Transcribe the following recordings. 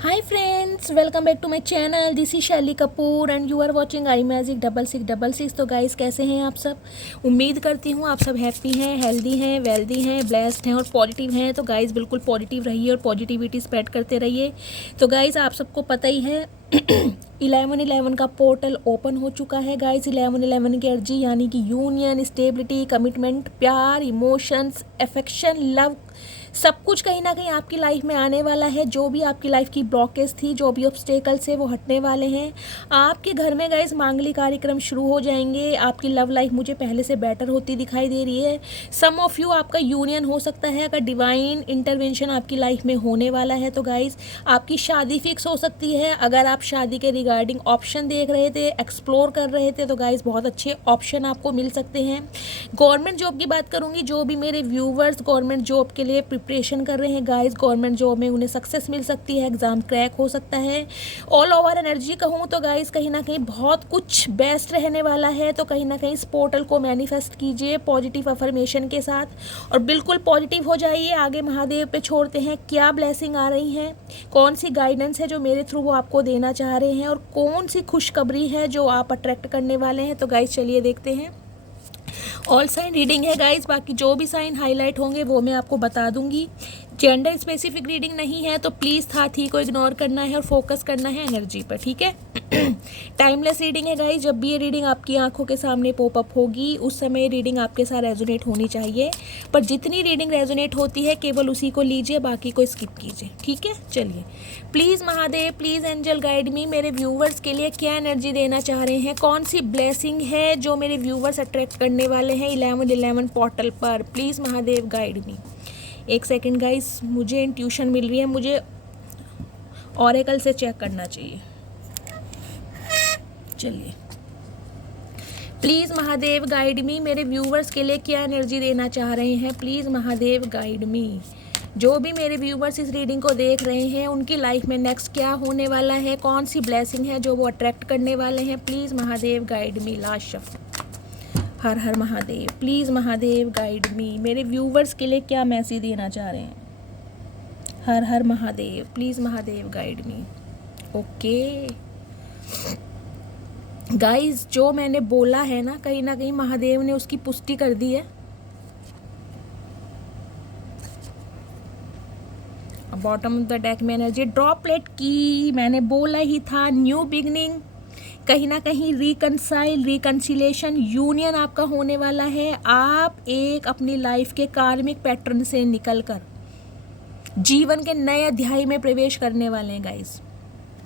Hi friends, welcome back to my channel. This is Shaily Kapoor and you are watching I magic 6666। तो guys कैसे हैं आप सब। उम्मीद करती हूँ आप सब हैप्पी हैं, हेल्दी हैं, वेल्दी हैं, ब्लेस्ड हैं और पॉजिटिव हैं। तो गाइस बिल्कुल पॉजिटिव रहिए और पॉजिटिविटी स्प्रेड करते रहिए। तो गाइस आप सबको पता ही है 11/11 का पोर्टल ओपन हो चुका है गाइस। 11/11 की एनर्जी यानी कि यूनियन, स्टेबिलिटी, कमिटमेंट, प्यार, इमोशंस, अफेक्शन, लव, सब कुछ कहीं ना कहीं आपकी लाइफ में आने वाला है। जो भी आपकी लाइफ की ब्लॉकेज थी, जो भी ऑब्स्टेकल्स है, वो हटने वाले हैं। आपके घर में गाइस मांगलिक कार्यक्रम शुरू हो जाएंगे। आपकी लव लाइफ मुझे पहले से बेटर होती दिखाई दे रही है। सम ऑफ यू आपका यूनियन हो सकता है, अगर डिवाइन इंटरवेंशन आपकी लाइफ में होने वाला है तो गाइस आपकी शादी फिक्स हो सकती है। अगर आप शादी के रिगार्डिंग ऑप्शन देख रहे थे, एक्सप्लोर कर रहे थे, तो गाइस बहुत अच्छे ऑप्शन आपको मिल सकते हैं। गवर्नमेंट जॉब की बात करूंगी, जो भी मेरे व्यूवर्स गवर्नमेंट जॉब के लिए प्रिपरेशन कर रहे हैं गाइस, गवर्नमेंट जॉब में उन्हें सक्सेस मिल सकती है, एग्जाम क्रैक हो सकता है। ऑल ओवर एनर्जी कहूँ तो गाइस कहीं ना कहीं बहुत कुछ बेस्ट रहने वाला है। तो कहीं ना कहीं इस पोर्टल को मैनिफेस्ट कीजिए पॉजिटिव अफर्मेशन के साथ और बिल्कुल पॉजिटिव हो जाइए। आगे महादेव पे छोड़ते हैं क्या ब्लेसिंग आ रही हैं, कौन सी गाइडेंस है जो मेरे थ्रू वो आपको देना चाह रहे हैं और कौन सी खुशखबरी है जो आप अट्रैक्ट करने वाले हैं। तो गाइस चलिए देखते हैं। ऑल साइन रीडिंग है गाइस, बाकी जो भी साइन हाईलाइट होंगे वो मैं आपको बता दूंगी। जेंडर स्पेसिफिक रीडिंग नहीं है तो प्लीज़ था थी को इग्नोर करना है और फोकस करना है एनर्जी पर, ठीक है। टाइमलेस रीडिंग है गाइस। जब भी ये रीडिंग आपकी आंखों के सामने पॉपअप होगी उस समय रीडिंग आपके साथ रेजोनेट होनी चाहिए, पर जितनी रीडिंग रेजोनेट होती है केवल उसी को लीजिए, बाकी को स्किप कीजिए, ठीक है। चलिए please Mahadev, please angel guide me, मेरे व्यूवर्स के लिए क्या एनर्जी देना चाह रहे हैं, कौन सी ब्लेसिंग है जो मेरे व्यूवर्स अट्रैक्ट करने वाले हैं 11/11 पोर्टल पर। प्लीज़ महादेव गाइड मी। एक सेकेंड गाइस, मुझे इंट्यूशन मिल रही है, मुझे ऑरेकल से चेक करना चाहिए। चलिए प्लीज़ महादेव गाइड मी, मेरे व्यूवर्स के लिए क्या एनर्जी देना चाह रहे हैं। प्लीज़ महादेव गाइड मी। जो भी मेरे व्यूवर्स इस रीडिंग को देख रहे हैं उनकी लाइफ में नेक्स्ट क्या होने वाला है, कौन सी ब्लेसिंग है जो वो अट्रैक्ट करने वाले हैं। Please Mahadev guide me. Last शफ्ट Har Har Mahadev. Please Mahadev guide me, मेरे व्यूवर्स के लिए क्या मैसेज देना चाह रहे हैं। Har Har Mahadev. Please Mahadev guide me. Okay guys, जो मैंने बोला है ना कहीं महादेव ने उसकी पुष्टि कर दी है। बॉटम ऑफ द डेक में एनर्जी ड्रॉपलेट की, मैंने बोला ही था न्यू बिगनिंग, कहीं ना कहीं रिकंसिलेशन, यूनियन आपका होने वाला है। आप एक अपनी लाइफ के कार्मिक पैटर्न से निकलकर जीवन के नए अध्याय में प्रवेश करने वाले हैं गाइस।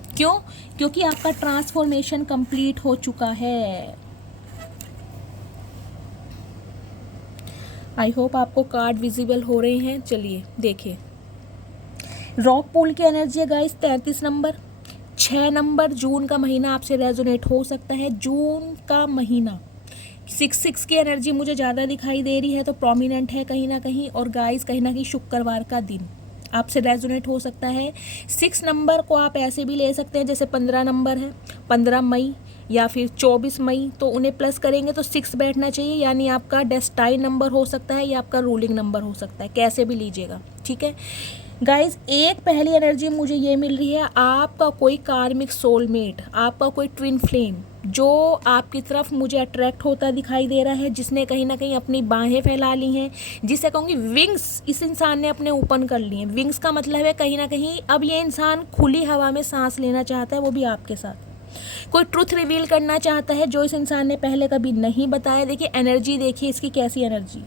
क्यों? क्योंकि आपका ट्रांसफॉर्मेशन कंप्लीट हो चुका है। आई होप आपको कार्ड विजिबल हो रहे हैं। चलिए देखिए, रॉक पूल की एनर्जी है गाइस 33 नंबर, 6 नंबर। जून का महीना आपसे रेजोनेट हो सकता है। जून का महीना 6 की एनर्जी मुझे ज़्यादा दिखाई दे रही है तो प्रोमिनेंट है कहीं ना कहीं। और गाइस कहीं ना कहीं शुक्रवार का दिन आपसे रेजोनेट हो सकता है। 6 नंबर को आप ऐसे भी ले सकते हैं जैसे 15 नंबर है, 15 मई या फिर 24 मई, तो उन्हें प्लस करेंगे तो 6 बैठना चाहिए, यानी आपका डेस्टाइन नंबर हो सकता है या आपका रूलिंग नंबर हो सकता है, कैसे भी लीजिएगा, ठीक है गाइज। एक पहली एनर्जी मुझे ये मिल रही है, आपका कोई कार्मिक सोलमेट, आपका कोई ट्विन फ्लेम जो आपकी तरफ मुझे अट्रैक्ट होता दिखाई दे रहा है, जिसने कहीं ना कहीं अपनी बाहें फैला ली हैं, जिसे कहूँगी विंग्स इस इंसान ने अपने ओपन कर लिए हैं। विंग्स का मतलब है कहीं ना कहीं अब ये इंसान खुली हवा में सांस लेना चाहता है, वो भी आपके साथ। कोई ट्रुथ रिवील करना चाहता है जो इस इंसान ने पहले कभी नहीं बताया। देखिए एनर्जी, देखिए इसकी कैसी एनर्जी,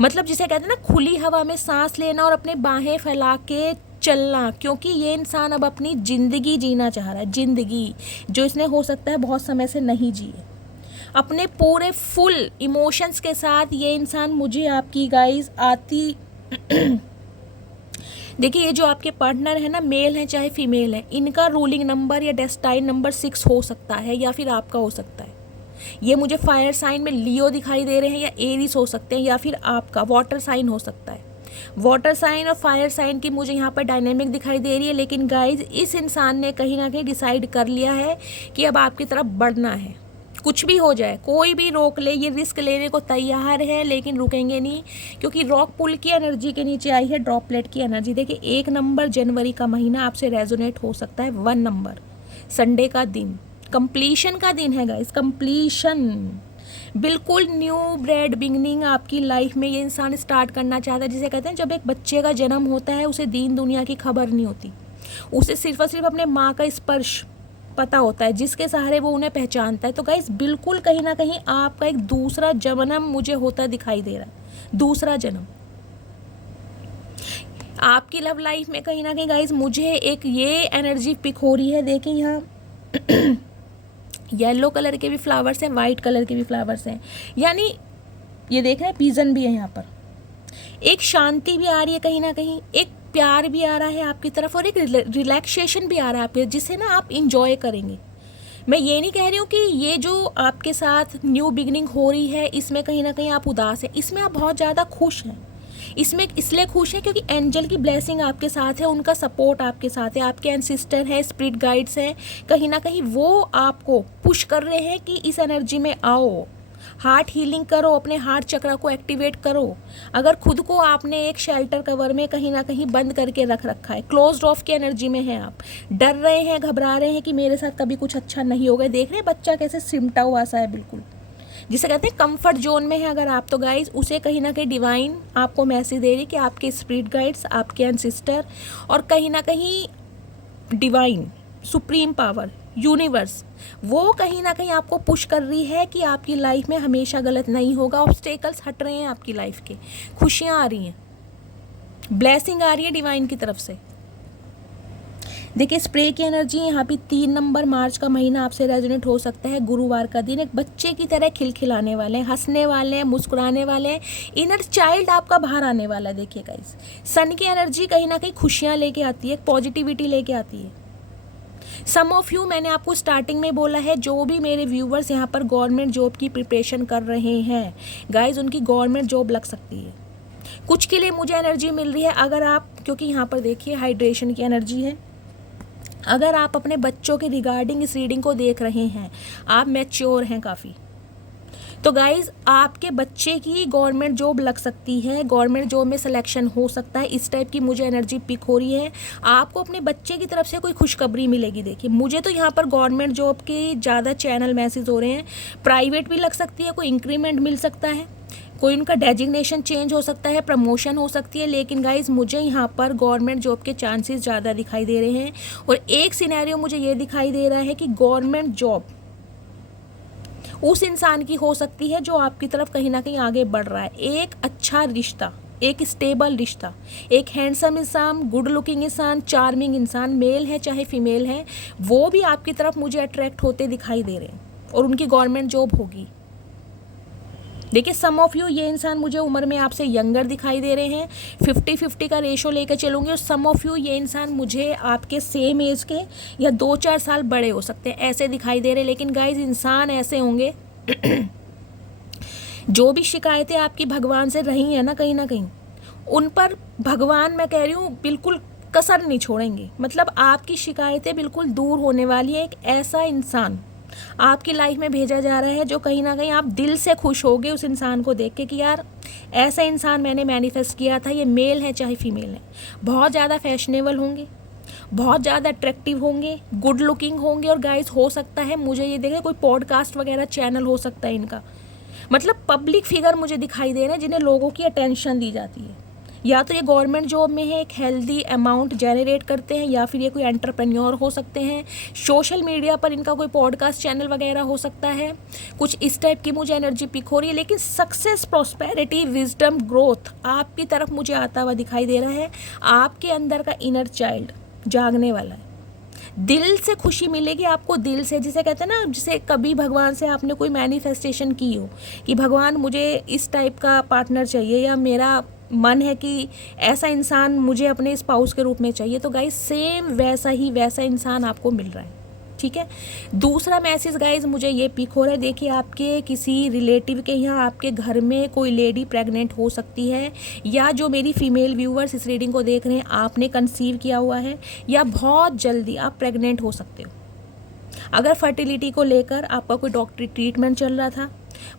मतलब जिसे कहते हैं ना खुली हवा में सांस लेना और अपने बाहें फैला के चलना, क्योंकि ये इंसान अब अपनी ज़िंदगी जीना चाह रहा है, ज़िंदगी जो इसने हो सकता है बहुत समय से नहीं जी है। अपने पूरे फुल इमोशंस के साथ ये इंसान मुझे आपकी गाइस आती देखिए ये जो आपके पार्टनर है ना, मेल है चाहे फीमेल है, इनका रूलिंग नंबर या डेस्टाइन नंबर 6 हो सकता है या फिर आपका हो सकता है। ये मुझे फायर साइन में लियो दिखाई दे रहे हैं या एरीज हो सकते हैं या फिर आपका वाटर साइन हो सकता है। वाटर साइन और फायर साइन की मुझे यहाँ पर डायनेमिक दिखाई दे रही है, लेकिन गाइज इस इंसान ने कहीं ना कहीं डिसाइड कर लिया है कि अब आपकी तरफ बढ़ना है। कुछ भी हो जाए, कोई भी रोक ले, ये रिस्क लेने को तैयार है लेकिन रुकेंगे नहीं, क्योंकि रॉक पुल की एनर्जी के नीचे आई है ड्रॉपलेट की एनर्जी। देखिए 1 नंबर जनवरी का महीना आपसे रेजोनेट हो सकता है। 1 नंबर संडे का दिन कंप्लीशन का दिन है गाइस, कंप्लीशन, बिल्कुल न्यू ब्रेड बिगनिंग आपकी लाइफ में ये इंसान स्टार्ट करना चाहता है। जिसे कहते हैं जब एक बच्चे का जन्म होता है उसे दीन दुनिया की खबर नहीं होती, उसे सिर्फ और सिर्फ अपने माँ का स्पर्श पता होता है, जिसके सहारे वो उन्हें पहचानता है। तो गाइस बिल्कुल कहीं ना कहीं आपका एक दूसरा जन्म मुझे होता दिखाई दे रहा है, दूसरा जन्म आपकी लव लाइफ में। कहीं ना कहीं गाइस मुझे एक ये एनर्जी पिक हो रही है। देखिए यहाँ येलो कलर के भी फ्लावर्स हैं, वाइट कलर के भी फ्लावर्स हैं, यानी ये देख रहे हैं पीजन भी है यहाँ पर। एक शांति भी आ रही है कहीं ना कहीं, एक प्यार भी आ रहा है आपकी तरफ, और एक रिलैक्सेशन भी आ रहा है आपके, जिसे ना आप इंजॉय करेंगे। मैं ये नहीं कह रही हूँ कि ये जो आपके साथ न्यू बिगनिंग हो रही है इसमें कहीं ना कहीं आप उदास हैं, इसमें आप बहुत ज़्यादा खुश हैं। इसमें इसलिए खुश हैं क्योंकि एंजल की ब्लेसिंग आपके साथ है, उनका सपोर्ट आपके साथ है, आपके एंसिस्टर है, स्पिरिट गाइड्स हैं, कहीं ना कहीं वो आपको पुश कर रहे हैं कि इस एनर्जी में आओ, हार्ट हीलिंग करो, अपने हार्ट चक्र को एक्टिवेट करो। अगर खुद को आपने एक शेल्टर कवर में कहीं ना कहीं बंद करके रख रखा है, क्लोज्ड ऑफ की एनर्जी में है, आप डर रहे हैं, घबरा रहे हैं कि मेरे साथ कभी कुछ अच्छा नहीं होगा। देख रहे हैं बच्चा कैसे सिमटा हुआ सा है, बिल्कुल जिसे कहते हैं कंफर्ट जोन में है अगर आप, तो गाइज उसे कहीं ना कहीं डिवाइन आपको मैसेज दे रही कि आपके स्पिरिट गाइड्स, आपके एंसिस्टर और कहीं ना कहीं डिवाइन सुप्रीम पावर यूनिवर्स, वो कहीं ना कहीं आपको पुश कर रही है कि आपकी लाइफ में हमेशा गलत नहीं होगा। ऑब्स्टेकल्स हट रहे हैं आपकी लाइफ के, खुशियाँ आ रही हैं, ब्लेसिंग आ रही है डिवाइन की तरफ से। देखिए स्प्रे की एनर्जी यहाँ पे 3 नंबर मार्च का महीना आपसे रेजोनेट हो सकता है। गुरुवार का दिन, एक बच्चे की तरह खिलखिलाने वाले हैं, हंसने वाले हैं, मुस्कुराने वाले हैं, इनर चाइल्ड आपका बाहर आने वाला है। देखिए गाइस सन की एनर्जी कहीं ना कहीं खुशियाँ लेके आती है, पॉजिटिविटी लेके आती है। सम ऑफ यू, मैंने आपको स्टार्टिंग में बोला है, जो भी मेरे व्यूवर्स यहाँ पर गवर्नमेंट जॉब की प्रिपरेशन कर रहे हैं गाइज, उनकी गवर्नमेंट जॉब लग सकती है। कुछ के लिए मुझे एनर्जी मिल रही है, अगर आप, क्योंकि यहाँ पर देखिए हाइड्रेशन की एनर्जी है, अगर आप अपने बच्चों के रिगार्डिंग इस रीडिंग को देख रहे हैं, आप मैच्योर हैं काफ़ी, तो गाइज़ आपके बच्चे की गवर्नमेंट जॉब लग सकती है, गवर्नमेंट जॉब में सिलेक्शन हो सकता है। इस टाइप की मुझे एनर्जी पिक हो रही है। आपको अपने बच्चे की तरफ से कोई खुशखबरी मिलेगी। देखिए मुझे तो यहाँ पर गवर्नमेंट जॉब के ज़्यादा चैनल मैसेज हो रहे हैं, प्राइवेट भी लग सकती है, कोई इंक्रीमेंट मिल सकता है, कोई उनका डेजिग्नेशन चेंज हो सकता है, प्रमोशन हो सकती है, लेकिन गाइज मुझे यहाँ पर गवर्नमेंट जॉब के चांसेस ज़्यादा दिखाई दे रहे हैं। और एक सिनेरियो मुझे ये दिखाई दे रहा है कि गवर्नमेंट जॉब उस इंसान की हो सकती है जो आपकी तरफ कहीं ना कहीं आगे बढ़ रहा है। एक अच्छा रिश्ता, एक स्टेबल रिश्ता, एक हैंडसम इंसान, गुड लुकिंग इंसान, चार्मिंग इंसान, मेल है चाहे फीमेल है, वो भी आपकी तरफ मुझे अट्रैक्ट होते दिखाई दे रहे हैं और उनकी गवर्नमेंट जॉब होगी। देखिए सम ऑफ यू, ये इंसान मुझे उम्र में आपसे यंगर दिखाई दे रहे हैं, 50-50 का रेशो लेकर चलूँगी। और सम ऑफ यू, ये इंसान मुझे आपके सेम एज के या 2-4 साल बड़े हो सकते हैं, ऐसे दिखाई दे रहे हैं। लेकिन गाइज इंसान ऐसे होंगे जो भी शिकायतें आपकी भगवान से रही हैं ना कहीं उन पर भगवान, मैं कह रही हूँ, बिल्कुल कसर नहीं छोड़ेंगे। मतलब आपकी शिकायतें बिल्कुल दूर होने वाली है। एक ऐसा इंसान आपकी लाइफ में भेजा जा रहा है जो कहीं ना कहीं आप दिल से खुश होगे उस इंसान को देख के कि यार ऐसा इंसान मैंने मैनिफेस्ट किया था, ये मेल है चाहे फीमेल है। बहुत ज़्यादा फैशनेबल होंगे, बहुत ज़्यादा अट्रैक्टिव होंगे, गुड लुकिंग होंगे, और गाइस हो सकता है मुझे ये देखे कोई पॉडकास्ट वगैरह चैनल हो सकता है इनका। मतलब पब्लिक फिगर मुझे दिखाई दे रहे हैं जिन्हें लोगों की अटेंशन दी जाती है। या तो ये गवर्नमेंट जॉब में है, एक हेल्दी अमाउंट जनरेट करते हैं, या फिर ये कोई एंटरप्रेन्योर हो सकते हैं। सोशल मीडिया पर इनका कोई पॉडकास्ट चैनल वगैरह हो सकता है। कुछ इस टाइप की मुझे एनर्जी पिक हो रही है। लेकिन सक्सेस, प्रॉस्पेरिटी, विजडम, ग्रोथ आपकी तरफ मुझे आता हुआ दिखाई दे रहा है। आपके अंदर का इनर चाइल्ड जागने वाला है, दिल से खुशी मिलेगी आपको, दिल से, जिसे कहते हैं ना, जिसे कभी भगवान से आपने कोई मैनिफेस्टेशन की हो कि भगवान मुझे इस टाइप का पार्टनर चाहिए, या मेरा मन है कि ऐसा इंसान मुझे अपने स्पाउस के रूप में चाहिए, तो गाइस सेम वैसा इंसान आपको मिल रहा है। ठीक है। दूसरा मैसेज गाइज मुझे ये पिक हो रहा है, देखिए आपके किसी रिलेटिव के यहाँ आपके घर में कोई लेडी प्रेग्नेंट हो सकती है, या जो मेरी फीमेल व्यूवर्स इस रीडिंग को देख रहे हैं आपने कंसीव किया हुआ है, या बहुत जल्दी आप प्रेग्नेंट हो सकते हो। अगर फर्टिलिटी को लेकर आपका कोई डॉक्टरी ट्रीटमेंट चल रहा था,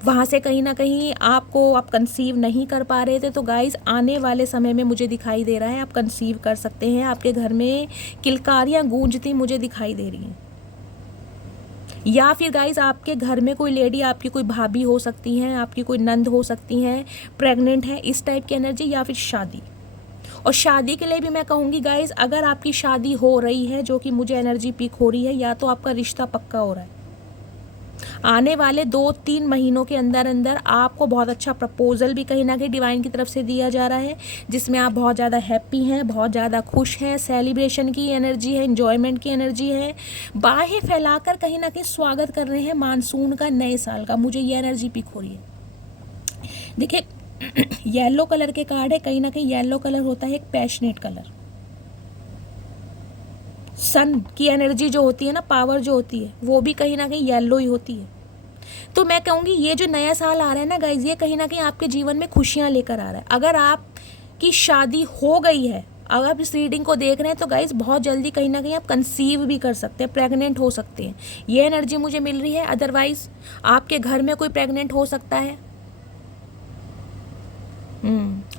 वहाँ से कहीं ना कहीं आप कंसीव नहीं कर पा रहे थे, तो गाइस आने वाले समय में मुझे दिखाई दे रहा है आप कंसीव कर सकते हैं। आपके घर में किलकारियाँ गूंजती मुझे दिखाई दे रही हैं। या फिर गाइस आपके घर में कोई लेडी, आपकी कोई भाभी हो सकती हैं, आपकी कोई नंद हो सकती हैं, प्रेग्नेंट है, इस टाइप की एनर्जी, या फिर शादी। और शादी के लिए भी मैं कहूँगी गाइस, अगर आपकी शादी हो रही है, जो कि मुझे एनर्जी पिक हो रही है, या तो आपका रिश्ता पक्का हो रहा है। आने वाले 2-3 महीनों के अंदर अंदर आपको बहुत अच्छा प्रपोजल भी कहीं ना कहीं डिवाइन की तरफ से दिया जा रहा है, जिसमें आप बहुत ज़्यादा हैप्पी हैं, बहुत ज़्यादा खुश हैं, सेलिब्रेशन की एनर्जी है, एंजॉयमेंट की एनर्जी है, बाहें फैलाकर कहीं ना कहीं स्वागत कर रहे हैं मानसून का, नए साल का। मुझे ये एनर्जी पिक हो रही है। देखिए येलो कलर के कार्ड है, कहीं ना कहीं येलो कलर होता है एक पैशनेट कलर। सन की एनर्जी जो होती है ना, पावर जो होती है, वो भी कहीं ना कहीं येलो ही होती है। तो मैं कहूँगी ये जो नया साल आ रहा है ना गाइज, ये कहीं ना कहीं आपके जीवन में खुशियाँ लेकर आ रहा है। अगर आपकी शादी हो गई है, अगर आप इस रीडिंग को देख रहे हैं, तो गाइज बहुत जल्दी कहीं ना कहीं आप कंसीव भी कर सकते हैं, प्रेग्नेंट हो सकते हैं, ये एनर्जी मुझे मिल रही है। अदरवाइज आपके घर में कोई प्रेग्नेंट हो सकता है,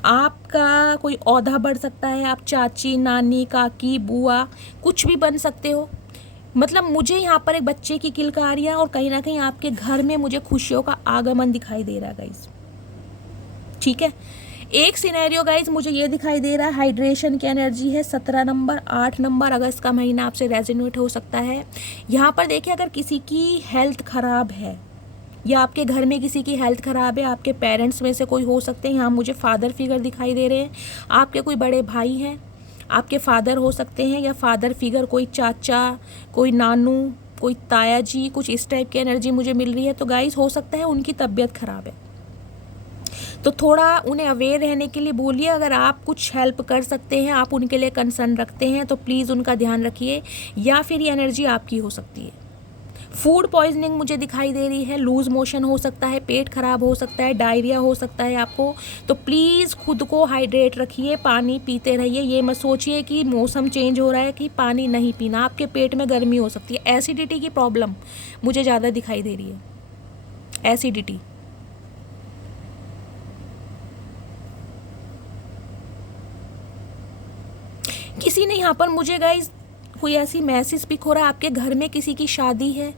आपका कोई औहदा बढ़ सकता है, आप चाची, नानी, काकी, बुआ कुछ भी बन सकते हो। मतलब मुझे यहाँ पर एक बच्चे की किलकारियाँ और कहीं ना कहीं आपके घर में मुझे खुशियों का आगमन दिखाई दे रहा है गाइज। ठीक है, एक सिनेरियो गाइज मुझे ये दिखाई दे रहा है, हाइड्रेशन की एनर्जी है 17 नंबर, 8 नंबर, अगस्त का महीना आपसे रेजोनेट हो सकता है। यहाँ पर देखिए, अगर किसी की हेल्थ ख़राब है या आपके घर में किसी की हेल्थ ख़राब है, आपके पेरेंट्स में से कोई हो सकते हैं, यहाँ मुझे फादर फिगर दिखाई दे रहे हैं। आपके कोई बड़े भाई हैं, आपके फादर हो सकते हैं, या फादर फिगर कोई चाचा, कोई नानू, कोई ताया जी, कुछ इस टाइप की एनर्जी मुझे मिल रही है। तो गाइस हो सकता है उनकी तबीयत ख़राब है, तो थोड़ा उन्हें अवेयर रहने के लिए बोलिए। अगर आप कुछ हेल्प कर सकते हैं, आप उनके लिए कंसर्न रखते हैं, तो प्लीज़ उनका ध्यान रखिए। या फिर ये एनर्जी आपकी हो सकती है। फूड पॉइजनिंग मुझे दिखाई दे रही है, लूज़ मोशन हो सकता है, पेट खराब हो सकता है, डायरिया हो सकता है आपको। तो प्लीज़ खुद को हाइड्रेट रखिए, पानी पीते रहिए। ये मत सोचिए कि मौसम चेंज हो रहा है कि पानी नहीं पीना, आपके पेट में गर्मी हो सकती है। एसिडिटी की प्रॉब्लम मुझे ज़्यादा दिखाई दे रही है, एसिडिटी। किसी ने यहाँ पर मुझे गाइस कोई ऐसी मैसेज पिक हो रहा है, आपके घर में किसी की शादी है।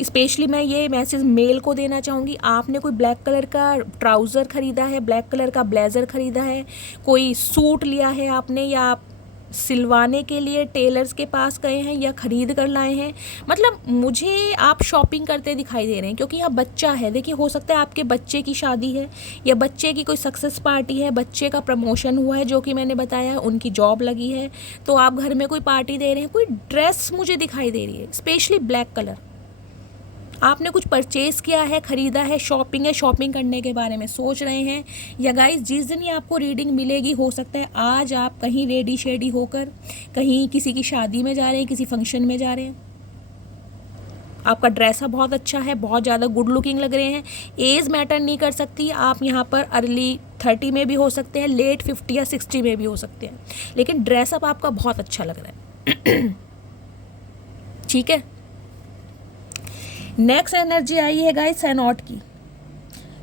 स्पेशली मैं ये मैसेज मेल को देना चाहूँगी। आपने कोई ब्लैक कलर का ट्राउज़र ख़रीदा है, ब्लैक कलर का ब्लेज़र ख़रीदा है, कोई सूट लिया है आपने, या आप सिलवाने के लिए टेलर्स के पास गए हैं या ख़रीद कर लाए हैं। मतलब मुझे आप शॉपिंग करते दिखाई दे रहे हैं, क्योंकि यहाँ बच्चा है। देखिए हो सकता है आपके बच्चे की शादी है, या बच्चे की कोई सक्सेस पार्टी है, बच्चे का प्रमोशन हुआ है, जो कि मैंने बताया, उनकी जॉब लगी है, तो आप घर में कोई पार्टी दे रहे हैं। कोई ड्रेस मुझे दिखाई दे रही है, स्पेशली ब्लैक कलर। आपने कुछ परचेज़ किया है, ख़रीदा है, शॉपिंग है, शॉपिंग करने के बारे में सोच रहे हैं। या गाइस जिस दिन ये आपको रीडिंग मिलेगी, हो सकता है आज आप कहीं रेडी शेडी होकर कहीं किसी की शादी में जा रहे हैं, किसी फंक्शन में जा रहे हैं। आपका ड्रेसअप बहुत अच्छा है, बहुत ज़्यादा गुड लुकिंग लग रहे हैं। एज मैटर नहीं कर सकती, आप यहाँ पर अर्ली 30 में भी हो सकते हैं, लेट 50 या 60 में भी हो सकते हैं, लेकिन ड्रेसअप आपका बहुत अच्छा लग रहा है। ठीक है, नेक्स्ट एनर्जी आई है गाइस सैनॉट की।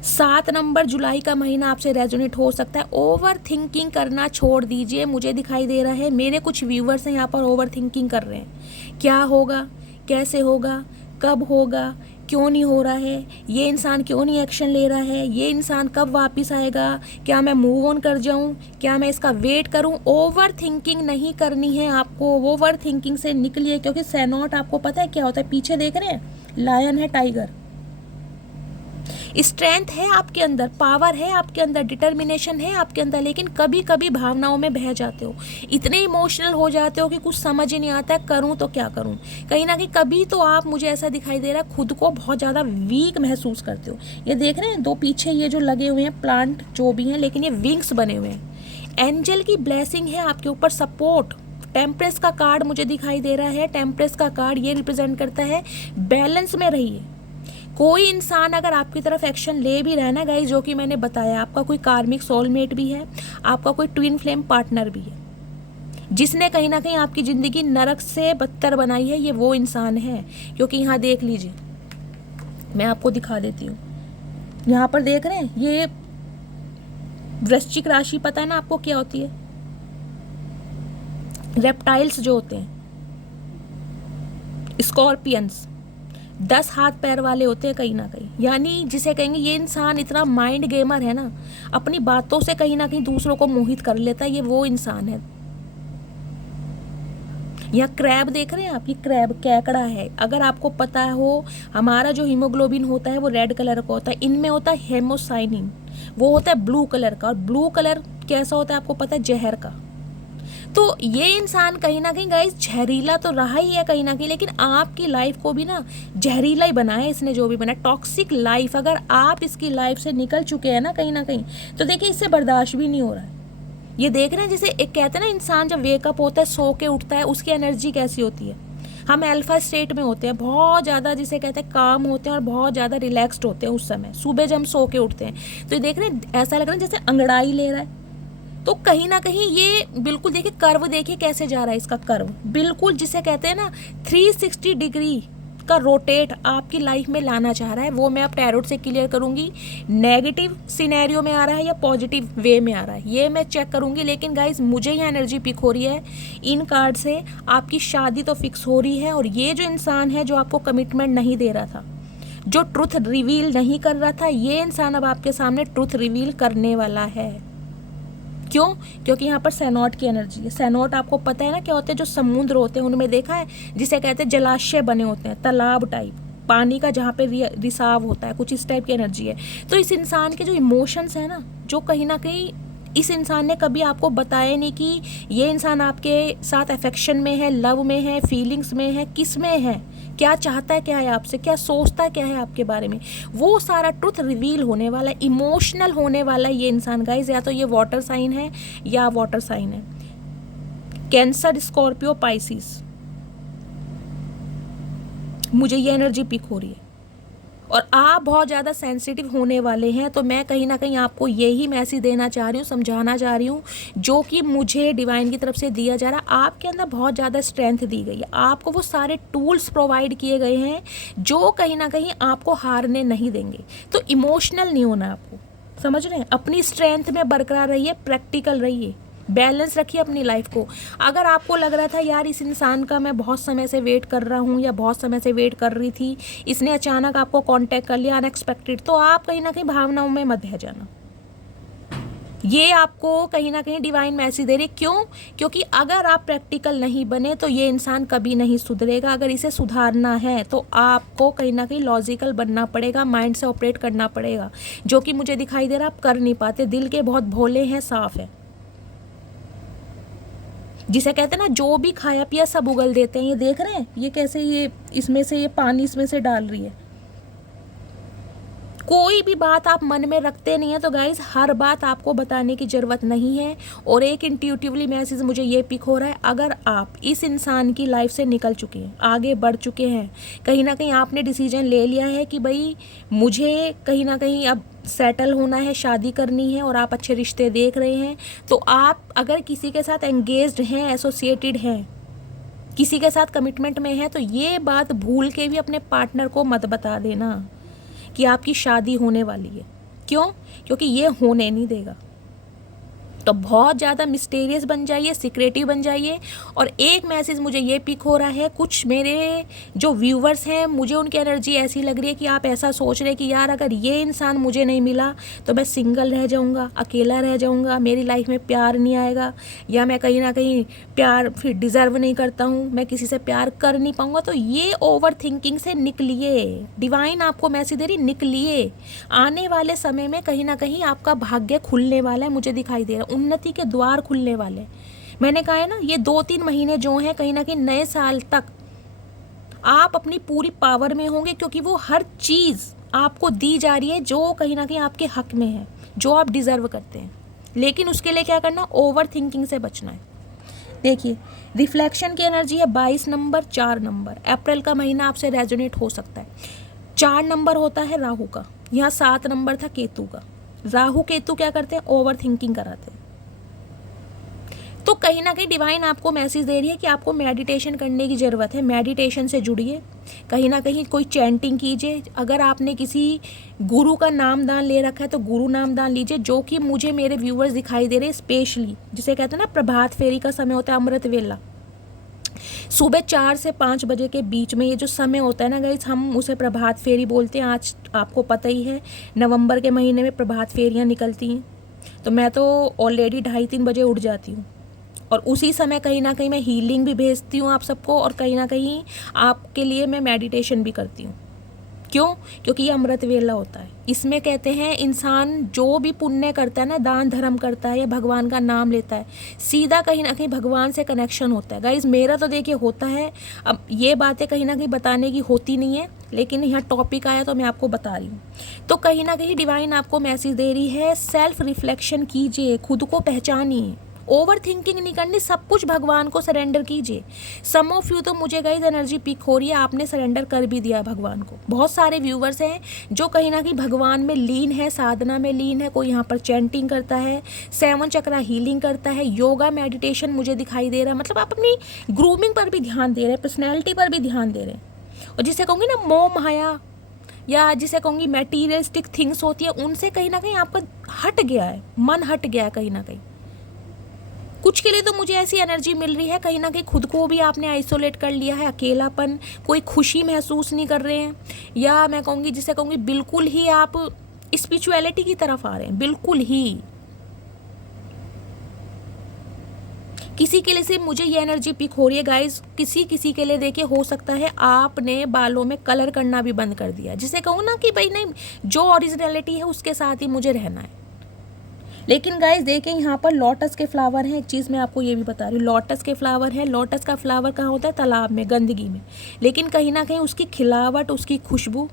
7 नंबर, जुलाई का महीना आपसे रेजोनेट हो सकता है। ओवर थिंकिंग करना छोड़ दीजिए, मुझे दिखाई दे रहा है। मेरे कुछ व्यूवर्स हैं यहाँ पर ओवर थिंकिंग कर रहे हैं, क्या होगा, कैसे होगा, कब होगा, क्यों नहीं हो रहा है, ये इंसान क्यों नहीं एक्शन ले रहा है, ये इंसान कब वापस आएगा, क्या मैं मूव ऑन कर जाऊं, क्या मैं इसका वेट करूं। ओवर थिंकिंग नहीं करनी है आपको, ओवर थिंकिंग से निकलिए। क्योंकि सैनॉट आपको पता है क्या होता है, पीछे देख रहे हैं, लायन है, टाइगर। स्ट्रेंथ है आपके अंदर, पावर है आपके अंदर, डिटर्मिनेशन है आपके अंदर, लेकिन कभी कभी भावनाओं में बह जाते हो, इतने इमोशनल हो जाते हो कि कुछ समझ ही नहीं आता करूं तो क्या करूं। कहीं ना कहीं कभी तो आप, मुझे ऐसा दिखाई दे रहा है, खुद को बहुत ज़्यादा वीक महसूस करते हो। ये देख रहे हैं दो पीछे ये जो लगे हुए हैं प्लांट जो भी हैं, लेकिन ये विंग्स बने हुए हैं। एंजल की ब्लेसिंग है आपके ऊपर, सपोर्ट। टेम्परेस का कार्ड मुझे दिखाई दे रहा है। टेम्परेस का कार्ड ये रिप्रेजेंट करता है बैलेंस में रहिए। कोई इंसान अगर आपकी तरफ एक्शन ले भी रहा है ना गाइस, जो कि मैंने बताया, आपका कोई कार्मिक सोलमेट भी है, आपका कोई ट्विन फ्लेम पार्टनर भी है, जिसने कहीं ना कहीं आपकी ज़िंदगी नरक से बदतर बनाई है, ये वो इंसान है। क्योंकि यहाँ देख लीजिए, मैं आपको दिखा देती हूँ। यहाँ पर देख रहे हैं, ये वृश्चिक राशि पता है ना आपको क्या होती है? रेप्टाइल्स जो होते हैं, स्कॉर्पियंस, 10 हाथ पैर वाले होते हैं कहीं ना कहीं। यानी जिसे कहेंगे ये इंसान इतना माइंड गेमर है ना, अपनी बातों से कहीं ना कहीं दूसरों को मोहित कर लेता है, ये वो इंसान है। यहाँ क्रैब देख रहे हैं आप, ये क्रैब कैकड़ा है। अगर आपको पता हो, हमारा जो हीमोग्लोबिन होता है वो रेड कलर का होता है, इनमें होता है हेमोसाइनिन, वो होता है ब्लू कलर का। और ब्लू कलर कैसा होता है आपको पता है? जहर का। तो ये इंसान कहीं ना कहीं गाइस जहरीला तो रहा ही है कहीं ना कहीं, लेकिन आपकी लाइफ को भी ना जहरीला ही बनाया है इसने, जो भी बनाया टॉक्सिक लाइफ। अगर आप इसकी लाइफ से निकल चुके हैं ना कहीं तो देखिए इससे बर्दाश्त भी नहीं हो रहा है। ये देख रहे हैं, जैसे एक कहते हैं ना, इंसान जब वेकअप होता है, सो के उठता है, उसकी एनर्जी कैसी होती है? हम अल्फा स्टेट में होते हैं, बहुत ज़्यादा जिसे कहते हैं काम होते हैं और बहुत ज़्यादा रिलैक्स्ड होते हैं उस समय, सुबह जब हम सो के उठते हैं। तो ये देख रहे हैं, ऐसा लग रहा है जैसे अंगड़ाई ले रहा है। तो कहीं ना कहीं ये बिल्कुल देखिए, कर्व देखिए कैसे जा रहा है इसका कर्व, बिल्कुल जिसे कहते हैं ना 360 डिग्री का रोटेट आपकी लाइफ में लाना चाह रहा है। वो मैं अब टैरोट से क्लियर करूंगी, नेगेटिव सिनेरियो में आ रहा है या पॉजिटिव वे में आ रहा है, ये मैं चेक करूंगी। लेकिन गाइज मुझे यहाँ एनर्जी पिक हो रही है इन कार्ड से, आपकी शादी तो फिक्स हो रही है। और ये जो इंसान है जो आपको कमिटमेंट नहीं दे रहा था, जो ट्रुथ रिवील नहीं कर रहा था, ये इंसान अब आपके सामने ट्रुथ रिवील करने वाला है। क्यों? क्योंकि यहाँ पर सैनोट की एनर्जी है। सैनोट आपको पता है ना क्या होते हैं? जो समुद्र होते हैं उनमें देखा है जिसे कहते हैं जलाशय बने होते हैं, तालाब टाइप, पानी का जहाँ पे रिसाव होता है, कुछ इस टाइप की एनर्जी है। तो इस इंसान के जो इमोशंस है ना, जो कहीं ना कहीं इस इंसान ने कभी आपको बताया नहीं कि ये इंसान आपके साथ अफेक्शन में है, लव में है, फीलिंग्स में है, किस में है, क्या चाहता है, क्या है आपसे, क्या सोचता है, क्या है आपके बारे में, वो सारा ट्रुथ रिवील होने वाला है, इमोशनल होने वाला है ये इंसान गाइज। या तो ये वाटर साइन है या वाटर साइन है, कैंसर, स्कॉर्पियो, पाइसिस, मुझे ये एनर्जी पिक हो रही है। और आप बहुत ज़्यादा सेंसिटिव होने वाले हैं। तो मैं कहीं ना कहीं आपको यही मैसेज देना चाह रही हूँ, समझाना चाह रही हूँ, जो कि मुझे डिवाइन की तरफ से दिया जा रहा है। आपके अंदर बहुत ज़्यादा स्ट्रेंथ दी गई है, आपको वो सारे टूल्स प्रोवाइड किए गए हैं जो कहीं ना कहीं आपको हारने नहीं देंगे। तो इमोशनल नहीं होना आपको, समझ रहे हैं? अपनी स्ट्रेंथ में बरकरार रहिए, प्रैक्टिकल रहिए, बैलेंस रखिए अपनी लाइफ को। अगर आपको लग रहा था यार इस इंसान का मैं बहुत समय से वेट कर रहा हूँ या बहुत समय से वेट कर रही थी, इसने अचानक आपको कांटेक्ट कर लिया अनएक्सपेक्टेड, तो आप कहीं ना कहीं भावनाओं में मत बह जाना। ये आपको कहीं ना कहीं डिवाइन मैसेज दे रही। क्यों? क्योंकि अगर आप प्रैक्टिकल नहीं बने तो ये इंसान कभी नहीं सुधरेगा। अगर इसे सुधारना है तो आपको कहीं ना कहीं लॉजिकल बनना पड़ेगा, माइंड से ऑपरेट करना पड़ेगा, जो कि मुझे दिखाई दे रहा आप कर नहीं पाते। दिल के बहुत भोले हैं, साफ है, जिसे कहते हैं ना जो भी खाया पिया सब उगल देते हैं। ये देख रहे हैं ये कैसे, ये इसमें से ये पानी इसमें से डाल रही है। कोई भी बात आप मन में रखते नहीं है तो गाइज हर बात आपको बताने की ज़रूरत नहीं है। और एक इंट्यूटिवली मैसेज मुझे ये पिक हो रहा है, अगर आप इस इंसान की लाइफ से निकल चुके हैं, आगे बढ़ चुके हैं, कहीं ना कहीं आपने डिसीजन ले लिया है कि भाई मुझे कहीं ना कहीं अब सेटल होना है, शादी करनी है, और आप अच्छे रिश्ते देख रहे हैं, तो आप अगर किसी के साथ एंगेज्ड हैं, एसोसिएटेड हैं, किसी के साथ कमिटमेंट में है, तो ये बात भूल के भी अपने पार्टनर को मत बता देना कि आपकी शादी होने वाली है। क्यों? क्योंकि ये होने नहीं देगा। तो बहुत ज़्यादा मिस्टीरियस बन जाइए, सीक्रेटिव बन जाइए। और एक मैसेज मुझे ये पिक हो रहा है, कुछ मेरे जो व्यूवर्स हैं मुझे उनकी एनर्जी ऐसी लग रही है कि आप ऐसा सोच रहे हैं कि यार अगर ये इंसान मुझे नहीं मिला तो मैं सिंगल रह जाऊंगा, अकेला रह जाऊंगा, मेरी लाइफ में प्यार नहीं आएगा, या मैं कहीं ना कहीं प्यार फिर डिज़र्व नहीं करता हूँ, मैं किसी से प्यार कर नहीं पाऊँगा। तो ये ओवर थिंकिंग से निकलिए, डिवाइन आपको मैसेज दे रही, निकलिए। आने वाले समय में कहीं ना कहीं आपका भाग्य खुलने वाला है, मुझे दिखाई दे रहा है, उन्नति के द्वार खुलने वाले। मैंने कहा है ना, ये 2-3 महीने जो हैं कहीं ना कहीं नए साल तक आप अपनी पूरी पावर में होंगे, क्योंकि वो हर चीज़ आपको दी जा रही है जो कहीं ना कहीं आपके हक में है, जो आप डिज़र्व करते हैं। लेकिन उसके लिए क्या करना? ओवर थिंकिंग से बचना है। देखिए रिफ्लेक्शन की एनर्जी है 22 नंबर, 4 नंबर। अप्रैल का महीना आपसे रेजोनेट हो सकता है। 4 नंबर होता है राहु का, यहाँ 7 नंबर था केतु का। राहु केतु क्या करते हैं? ओवर थिंकिंग कराते हैं। तो कहीं ना कहीं डिवाइन आपको मैसेज दे रही है कि आपको मेडिटेशन करने की ज़रूरत है। मेडिटेशन से जुड़िए, कहीं ना कहीं कोई चैंटिंग कीजिए। अगर आपने किसी गुरु का नामदान ले रखा है तो गुरु नामदान लीजिए, जो कि मुझे मेरे व्यूवर्स दिखाई दे रहे हैं स्पेशली, जिसे कहते हैं ना प्रभात फेरी का समय होता है, अमृत वेला, सुबह 4 से 5 बजे के बीच में ये जो समय होता है ना गाइस, हम उसे प्रभात फेरी बोलते हैं। आज आपको पता ही है नवंबर के महीने में प्रभात फेरियाँ निकलती हैं, तो मैं तो ऑलरेडी 2:30-3 बजे उठ जाती हूँ, और उसी समय कहीं ना कहीं मैं हीलिंग भी भेजती हूँ आप सबको, और कहीं ना कहीं आपके लिए मैं मेडिटेशन भी करती हूँ। क्यों? क्योंकि ये अमृत वेला होता है। इसमें कहते हैं इंसान जो भी पुण्य करता है ना, दान धर्म करता है या भगवान का नाम लेता है, सीधा कहीं ना कहीं भगवान से कनेक्शन होता है। गाइज मेरा तो देखिए होता है। अब ये बातें कहीं ना कहीं बताने की होती नहीं है, लेकिन यहाँ टॉपिक आया तो मैं आपको बता रही हूँ। तो कहीं ना कहीं डिवाइन आपको मैसेज दे रही है, सेल्फ रिफ्लेक्शन कीजिए, खुद को पहचानिए, ओवर थिंकिंग नहीं करनी, सब कुछ भगवान को सरेंडर कीजिए। सम ऑफ यू तो मुझे गाइस एनर्जी पिक हो रही है, आपने सरेंडर कर भी दिया भगवान को। बहुत सारे व्यूवर्स हैं जो कहीं ना कहीं भगवान में लीन है, साधना में लीन है। कोई यहाँ पर चैंटिंग करता है, 7 चक्रा हीलिंग करता है, योगा मेडिटेशन मुझे दिखाई दे रहा है। मतलब आप अपनी ग्रूमिंग पर भी ध्यान दे रहे हैं, पर्सनैलिटी पर भी ध्यान दे रहे हैं। और जिसे कहूँगी ना मोह माया, या जिसे कहूँगी मटेरियलिस्टिक थिंग्स होती है, उनसे कहीं ना कहीं आपका हट गया है, मन हट गया है कहीं ना कहीं। कुछ के लिए तो मुझे ऐसी एनर्जी मिल रही है, कहीं ना कहीं खुद को भी आपने आइसोलेट कर लिया है, अकेलापन, कोई खुशी महसूस नहीं कर रहे हैं, या मैं कहूँगी जिसे कहूँगी बिल्कुल ही आप स्पिरिचुअलिटी की तरफ आ रहे हैं, बिल्कुल ही। किसी के लिए सिर्फ मुझे ये एनर्जी पिक हो रही है गाइज, किसी के लिए देखिए हो सकता है आपने बालों में कलर करना भी बंद कर दिया, जिसे कहूँ ना कि भाई नहीं, जो ओरिजिनलिटी है उसके साथ ही मुझे रहना है। लेकिन गाइस देखें यहाँ पर लोटस के फ्लावर हैं। एक चीज़ मैं आपको ये भी बता रही हूँ, लोटस के फ्लावर है। लोटस का फ्लावर कहाँ होता है? तालाब में, गंदगी में। लेकिन कहीं ना कहीं उसकी खिलावट, उसकी खुशबू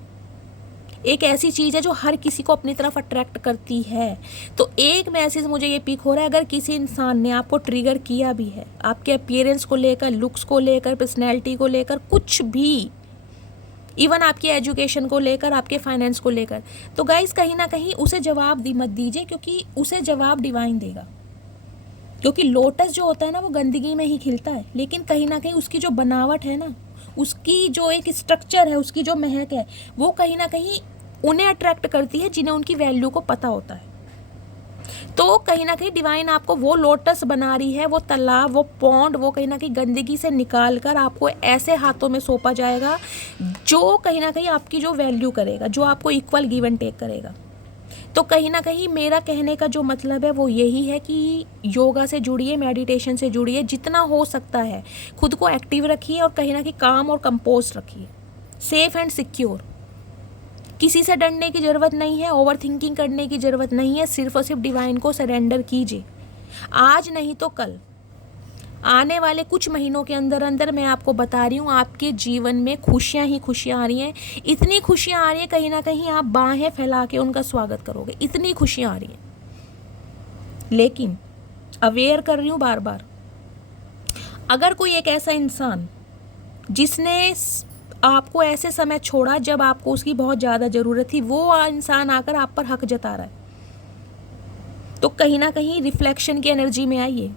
एक ऐसी चीज़ है जो हर किसी को अपनी तरफ अट्रैक्ट करती है। तो एक मैसेज मुझे ये पिक हो रहा है, अगर किसी इंसान ने आपको ट्रिगर किया भी है, आपके अपीयरेंस को लेकर, लुक्स को लेकर, पर्सनैलिटी को लेकर, कुछ भी, इवन आपकी एजुकेशन को लेकर, आपके फाइनेंस को लेकर, तो गाइस कहीं ना कहीं उसे जवाब मत दीजिए, क्योंकि उसे जवाब डिवाइन देगा। क्योंकि लोटस जो होता है ना वो गंदगी में ही खिलता है, लेकिन कहीं ना कहीं उसकी जो बनावट है ना, उसकी जो एक स्ट्रक्चर है, उसकी जो महक है, वो कहीं ना कहीं उन्हें अट्रैक्ट करती है जिन्हें उनकी वैल्यू को पता होता है। तो कहीं ना कहीं डिवाइन आपको वो लोटस बना रही है, वो तालाब, वो पॉन्ड, वो कहीं ना कहीं गंदगी से निकाल कर आपको ऐसे हाथों में सौंपा जाएगा जो कहीं ना कहीं आपकी जो वैल्यू करेगा, जो आपको इक्वल गिव एंड टेक करेगा। तो कहीं ना कहीं मेरा कहने का जो मतलब है वो यही है कि योगा से जुड़िए, मेडिटेशन से जुड़िए, जितना हो सकता है खुद को एक्टिव रखिए, और कहीं ना कहीं काम और कंपोज रखिए, सेफ एंड सिक्योर। किसी से डरने की ज़रूरत नहीं है, ओवर थिंकिंग करने की ज़रूरत नहीं है, सिर्फ और सिर्फ डिवाइन को सरेंडर कीजिए। आज नहीं तो कल, आने वाले कुछ महीनों के अंदर अंदर मैं आपको बता रही हूँ, आपके जीवन में खुशियाँ ही खुशियाँ आ रही हैं। इतनी खुशियाँ आ रही हैं कहीं ना कहीं आप बाहें फैला के उनका स्वागत करोगे, इतनी खुशियाँ आ रही हैं। लेकिन अवेयर कर रही हूँ बार बार, अगर कोई एक ऐसा इंसान जिसने आपको ऐसे समय छोड़ा जब आपको उसकी बहुत ज़्यादा ज़रूरत थी, वो इंसान आकर आप पर हक जता रहा है, तो कहीं ना कहीं रिफ्लेक्शन की एनर्जी में आइए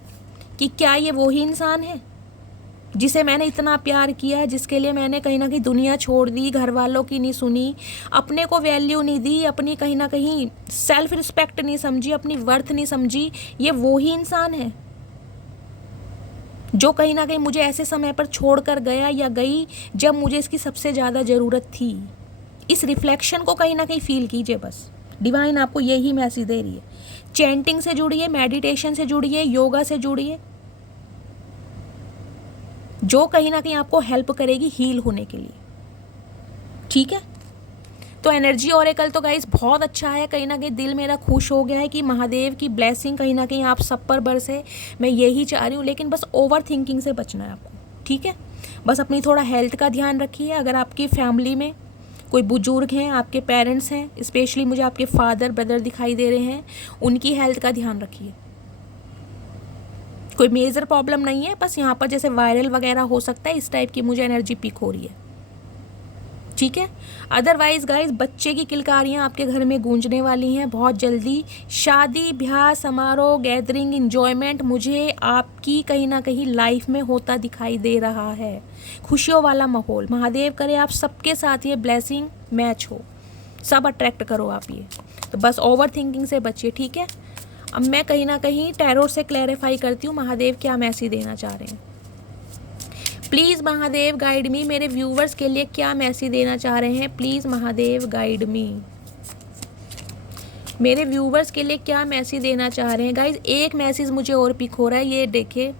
कि क्या ये वही इंसान है जिसे मैंने इतना प्यार किया, जिसके लिए मैंने कहीं ना कहीं दुनिया छोड़ दी, घर वालों की नहीं सुनी, अपने को वैल्यू नहीं दी, अपनी कहीं ना कहीं सेल्फ रिस्पेक्ट नहीं समझी, अपनी वर्थ नहीं समझी। ये वही इंसान है जो कहीं ना कहीं मुझे ऐसे समय पर छोड़ कर गया या गई जब मुझे इसकी सबसे ज़्यादा ज़रूरत थी। इस रिफ्लेक्शन को कहीं ना कहीं फील कीजिए। बस डिवाइन आपको यही मैसेज दे रही है। चैंटिंग से जुड़िए, मेडिटेशन से जुड़िए, योगा से जुड़िए, जो कहीं ना कहीं आपको हेल्प करेगी हील होने के लिए। ठीक है, तो एनर्जी ओरेकल तो गाइस बहुत अच्छा है। कहीं ना कहीं दिल मेरा खुश हो गया है कि महादेव की ब्लेसिंग कहीं ना कहीं आप सब पर बरसे, मैं यही चाह रही हूँ। लेकिन बस ओवर थिंकिंग से बचना है आपको, ठीक है। बस अपनी थोड़ा हेल्थ का ध्यान रखिए। अगर आपकी फैमिली में कोई बुजुर्ग हैं, आपके पेरेंट्स हैं, स्पेशली मुझे आपके फादर ब्रदर दिखाई दे रहे हैं, उनकी हेल्थ का ध्यान रखिए। कोई मेजर प्रॉब्लम नहीं है, बस यहाँ पर जैसे वायरल वगैरह हो सकता है, इस टाइप की मुझे एनर्जी पिक हो रही है। ठीक है। अदरवाइज गाइज बच्चे की किलकारियाँ आपके घर में गूंजने वाली हैं बहुत जल्दी। शादी ब्याह समारोह गैदरिंग इंजॉयमेंट मुझे आपकी कहीं ना कहीं लाइफ में होता दिखाई दे रहा है। खुशियों वाला माहौल, महादेव करे आप सबके साथ ये ब्लेसिंग मैच हो, सब अट्रैक्ट करो आप ये। तो बस ओवर थिंकिंग से बचिए, ठीक है। अब मैं कहीं ना कहीं टैरो से क्लैरिफाई करती हूँ महादेव क्या मैसेज देना चाह रहे हैं। प्लीज़ महादेव गाइड मी, मेरे व्यूवर्स के लिए क्या मैसेज देना चाह रहे हैं। प्लीज़ महादेव गाइड मी, मेरे व्यूवर्स के लिए क्या मैसेज देना चाह रहे हैं। गाइज एक मैसेज मुझे और पिक हो रहा है, ये देखिए,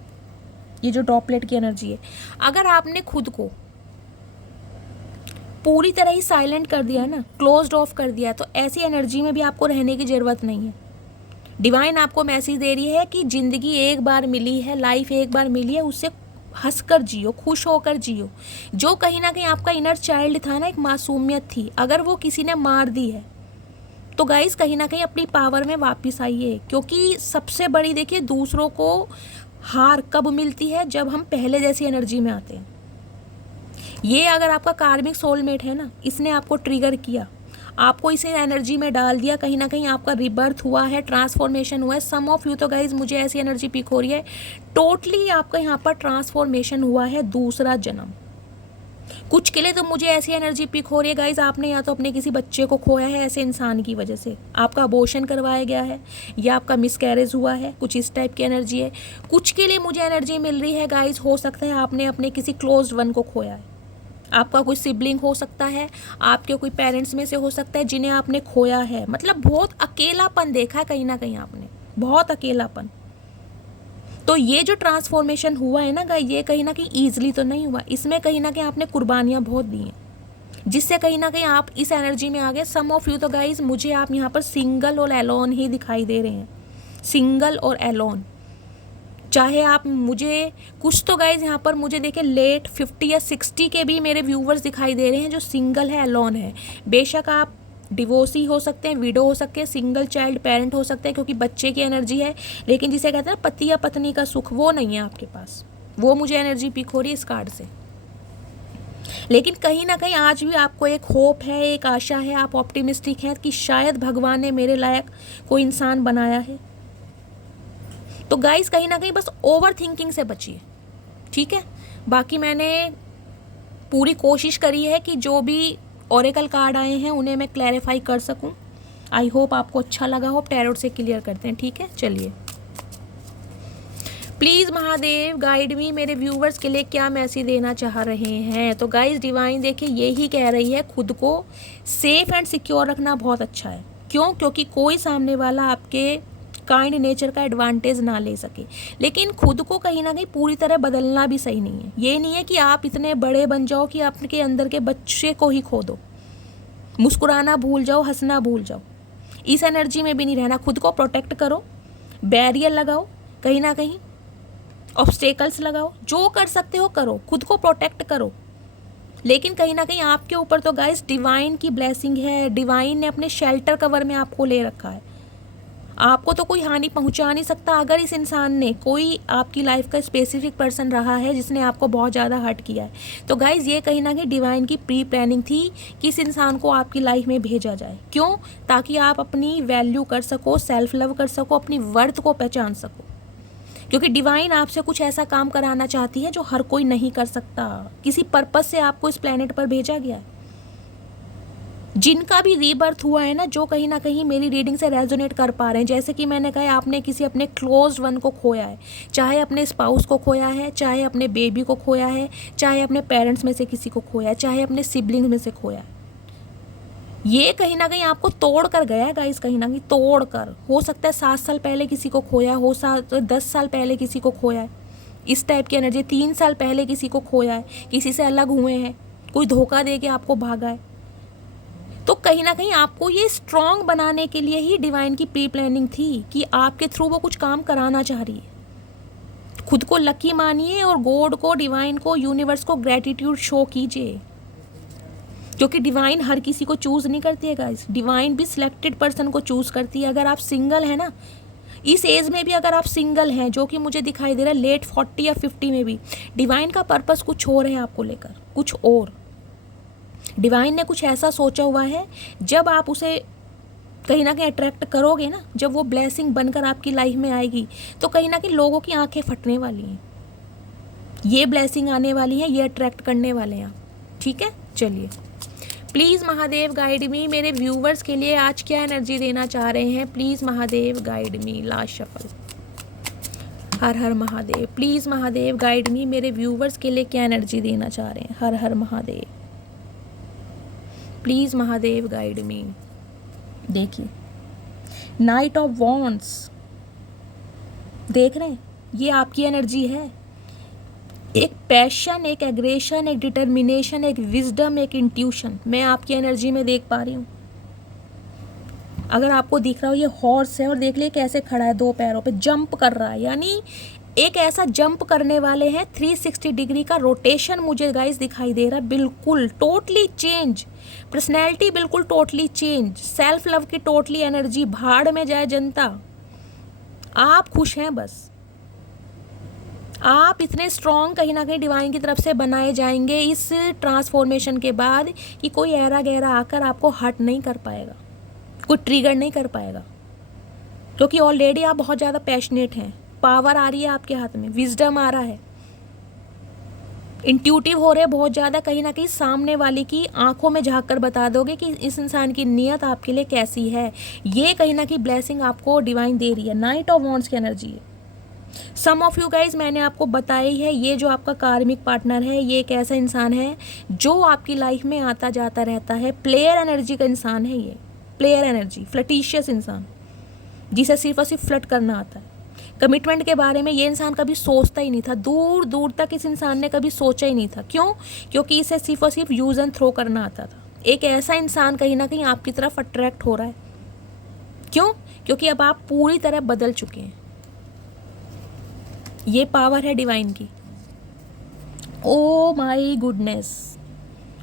ये जो ड्रॉपलेट की एनर्जी है, अगर आपने खुद को पूरी तरह ही साइलेंट कर दिया ना, क्लोज्ड ऑफ कर दिया, तो ऐसी एनर्जी में भी आपको रहने की ज़रूरत नहीं है। डिवाइन आपको मैसेज दे रही है कि ज़िंदगी एक बार मिली है, लाइफ एक बार मिली है, उससे हंसकर जियो, खुश होकर जियो। जो कहीं ना कहीं आपका इनर चाइल्ड था ना, एक मासूमियत थी, अगर वो किसी ने मार दी है तो गाइस कहीं ना कहीं अपनी पावर में वापस आइए। क्योंकि सबसे बड़ी देखिए, दूसरों को हार कब मिलती है, जब हम पहले जैसी एनर्जी में आते हैं। ये अगर आपका कार्मिक सोलमेट है ना, इसने आपको ट्रिगर किया, आपको इसे एनर्जी में डाल दिया, कहीं ना कहीं आपका रिबर्थ हुआ है, ट्रांसफॉर्मेशन हुआ है। सम ऑफ यू तो गाइज मुझे ऐसी एनर्जी पिक हो रही है, टोटली आपका यहाँ पर ट्रांसफॉर्मेशन हुआ है, दूसरा जन्म। कुछ के लिए तो मुझे ऐसी एनर्जी पिक हो रही है गाइज, आपने या तो अपने किसी बच्चे को खोया है ऐसे इंसान की वजह से, आपका अबॉर्शन करवाया गया है, या आपका मिसकैरेज हुआ है, कुछ इस टाइप की एनर्जी है। कुछ के लिए मुझे एनर्जी मिल रही है गाइज, हो सकता है आपने अपने किसी क्लोज्ड वन को खोया है। आपका कोई सिबलिंग हो सकता है, आपके कोई पेरेंट्स में से हो सकता है जिन्हें आपने खोया है। मतलब बहुत अकेलापन देखा है कहीं ना कहीं आपने, बहुत अकेलापन। तो ये जो ट्रांसफॉर्मेशन हुआ है ना गाइस, ये कहीं ना कहीं ईजिली तो नहीं हुआ, इसमें कहीं ना कहीं आपने कुर्बानियाँ बहुत दी हैं, जिससे कहीं ना कहीं आप इस एनर्जी में आ गए। सम ऑफ यू तो गाइस मुझे आप यहाँ पर सिंगल और एलोन ही दिखाई दे रहे हैं, सिंगल और एलोन। चाहे आप मुझे कुछ तो गाइज यहाँ पर मुझे देखे लेट 50 या 60 के भी मेरे व्यूवर्स दिखाई दे रहे हैं जो सिंगल है, एलोन है। बेशक आप डिवोर्सी हो सकते हैं, विडो हो सकते हैं, सिंगल चाइल्ड पेरेंट हो सकते हैं, क्योंकि बच्चे की एनर्जी है, लेकिन जिसे कहते हैं पति या पत्नी का सुख, वो नहीं है आपके पास। वो मुझे एनर्जी पिक हो रही है इस कार्ड से। लेकिन कहीं ना कहीं आज भी आपको एक होप है, एक आशा है, आप ऑप्टिमिस्टिक हैं कि शायद भगवान ने मेरे लायक कोई इंसान बनाया है। तो गाइस कहीं ना कहीं बस ओवर थिंकिंग से बचिए, ठीक है। बाकी मैंने पूरी कोशिश करी है कि जो भी ओरेकल कार्ड आए हैं उन्हें मैं क्लैरिफाई कर सकूं। आई होप आपको अच्छा लगा हो। टैरोट से क्लियर करते हैं, ठीक है। चलिए, प्लीज़ महादेव गाइड मी, मेरे व्यूवर्स के लिए क्या मैसेज देना चाह रहे हैं। तो गाइस डिवाइन देखिए यही कह रही है, खुद को सेफ एंड सिक्योर रखना बहुत अच्छा है। क्यों? क्योंकि कोई सामने वाला आपके काइंड नेचर का एडवांटेज ना ले सके। लेकिन खुद को कहीं ना कहीं पूरी तरह बदलना भी सही नहीं है। ये नहीं है कि आप इतने बड़े बन जाओ कि आपके अंदर के बच्चे को ही खो दो, मुस्कुराना भूल जाओ, हंसना भूल जाओ। इस एनर्जी में भी नहीं रहना। खुद को प्रोटेक्ट करो, बैरियर लगाओ, कहीं ना कहीं ऑब्स्टेकल्स लगाओ, जो कर सकते हो करो, खुद को प्रोटेक्ट करो। लेकिन कहीं ना कहीं आपके ऊपर तो गाइस डिवाइन की ब्लेसिंग है, डिवाइन ने अपने शेल्टर कवर में आपको ले रखा है। आपको तो कोई हानि पहुंचा नहीं सकता। अगर इस इंसान ने, कोई आपकी लाइफ का स्पेसिफिक पर्सन रहा है जिसने आपको बहुत ज़्यादा हर्ट किया है, तो गाइज ये कहीं ना कहीं डिवाइन की प्री प्लानिंग थी कि इस इंसान को आपकी लाइफ में भेजा जाए। क्यों? ताकि आप अपनी वैल्यू कर सको, सेल्फ लव कर सको, अपनी वर्थ को पहचान सको। क्योंकि डिवाइन आपसे कुछ ऐसा काम कराना चाहती है जो हर कोई नहीं कर सकता। किसी पर्पस से आपको इस प्लेनेट पर भेजा गया है। जिनका भी रीबर्थ हुआ है ना, जो कहीं ना कहीं मेरी रीडिंग से रेजोनेट कर पा रहे हैं, जैसे कि मैंने कहा आपने किसी अपने क्लोज वन को खोया है, चाहे अपने स्पाउस को खोया है, चाहे अपने बेबी को खोया है, चाहे अपने पेरेंट्स में से किसी को खोया है, चाहे अपने सिबलिंग में से खोया है। ये कहीं ना कहीं आपको तोड़ कर गया है गाइस, कहीं ना कहीं तोड़ कर। हो सकता है 7 साल पहले किसी को खोया हो, 10 साल पहले किसी को खोया है, इस टाइप की एनर्जी। 3 साल पहले किसी को खोया है, किसी से अलग हुए हैं, कोई धोखा दे के आपको भागा है। तो कहीं ना कहीं आपको ये स्ट्रॉन्ग बनाने के लिए ही डिवाइन की प्री प्लानिंग थी कि आपके थ्रू वो कुछ काम कराना चाह रही है। खुद को लकी मानिए और गॉड को, डिवाइन को, यूनिवर्स को ग्रेटिट्यूड शो कीजिए। क्योंकि डिवाइन हर किसी को चूज़ नहीं करती है गाइस, डिवाइन भी सिलेक्टेड पर्सन को चूज़ करती है। अगर आप सिंगल हैं ना, इस एज में भी अगर आप सिंगल हैं, जो कि मुझे दिखाई दे रहा है लेट 40 या 50 में भी, डिवाइन का पर्पस कुछ और है आपको लेकर, कुछ और। डिवाइन ने कुछ ऐसा सोचा हुआ है, जब आप उसे कहीं ना कहीं अट्रैक्ट करोगे ना, जब वो ब्लेसिंग बनकर आपकी लाइफ में आएगी, तो कहीं ना कहीं लोगों की आंखें फटने वाली हैं। ये ब्लेसिंग आने वाली है, ये अट्रैक्ट करने वाले हैं आप, ठीक है। चलिए, प्लीज़ महादेव गाइड मी, मेरे व्यूवर्स के लिए आज क्या एनर्जी देना चाह रहे हैं, please Mahadev guide me. Last shuffle. Her Har Mahadev. Please Mahadev guide me, मेरे व्यूवर्स के लिए क्या एनर्जी देना चाह रहे हैं। Har Har Mahadev. Please Mahadev guide me. देखिए, नाइट ऑफ वॉन्ड्स देख रहे हैं, ये आपकी एनर्जी है। एक पैशन, एक एग्रेशन, एक डिटर्मिनेशन, एक विजडम, एक इंट्यूशन मैं आपकी एनर्जी में देख पा रही हूँ। अगर आपको दिख रहा हो, ये हॉर्स है और देख लिए कैसे खड़ा है, 2 पैरों पे जंप कर रहा है, यानी एक ऐसा जंप करने वाले हैं। 360 डिग्री का रोटेशन मुझे गाइस दिखाई दे रहा है, बिल्कुल टोटली चेंज पर्सनैलिटी, बिल्कुल टोटली चेंज, सेल्फ लव की टोटली एनर्जी। भाड़ में जाए जनता, आप खुश हैं बस। आप इतने स्ट्रॉन्ग कहीं ना कहीं डिवाइन की तरफ से बनाए जाएंगे इस ट्रांसफॉर्मेशन के बाद कि कोई ऐरा गहरा आकर आपको हर्ट नहीं कर पाएगा, कोई ट्रिगर नहीं कर पाएगा, क्योंकि ऑलरेडी आप बहुत ज़्यादा पैशनेट हैं। पावर आ रही है आपके हाथ में, विजडम आ रहा है, इंट्यूटिव हो रहे हैं बहुत ज़्यादा। कहीं ना कहीं सामने वाले की आंखों में झांक कर बता दोगे कि इस इंसान की नीयत आपके लिए कैसी है। ये कहीं ना कहीं ब्लेसिंग आपको डिवाइन दे रही है। नाइट ऑफ वॉन्ड्स की एनर्जी है। सम ऑफ यू गाइज, मैंने आपको बताई है, ये जो आपका कार्मिक पार्टनर है, ये एक ऐसा इंसान है जो आपकी लाइफ में आता जाता रहता है। प्लेयर एनर्जी का इंसान है ये, प्लेयर एनर्जी, फ्लटिशियस इंसान, जिसे सिर्फ और सिर्फ फ्लट करना आता है। कमिटमेंट के बारे में ये इंसान कभी सोचता ही नहीं था, दूर दूर तक इस इंसान ने कभी सोचा ही नहीं था। क्यों? क्योंकि इसे सिर्फ और सिर्फ यूज़ एंड थ्रो करना आता था। एक ऐसा इंसान कहीं ना कहीं आपकी तरफ अट्रैक्ट हो रहा है। क्यों? क्योंकि अब आप पूरी तरह बदल चुके हैं। ये पावर है डिवाइन की। Oh my goodness,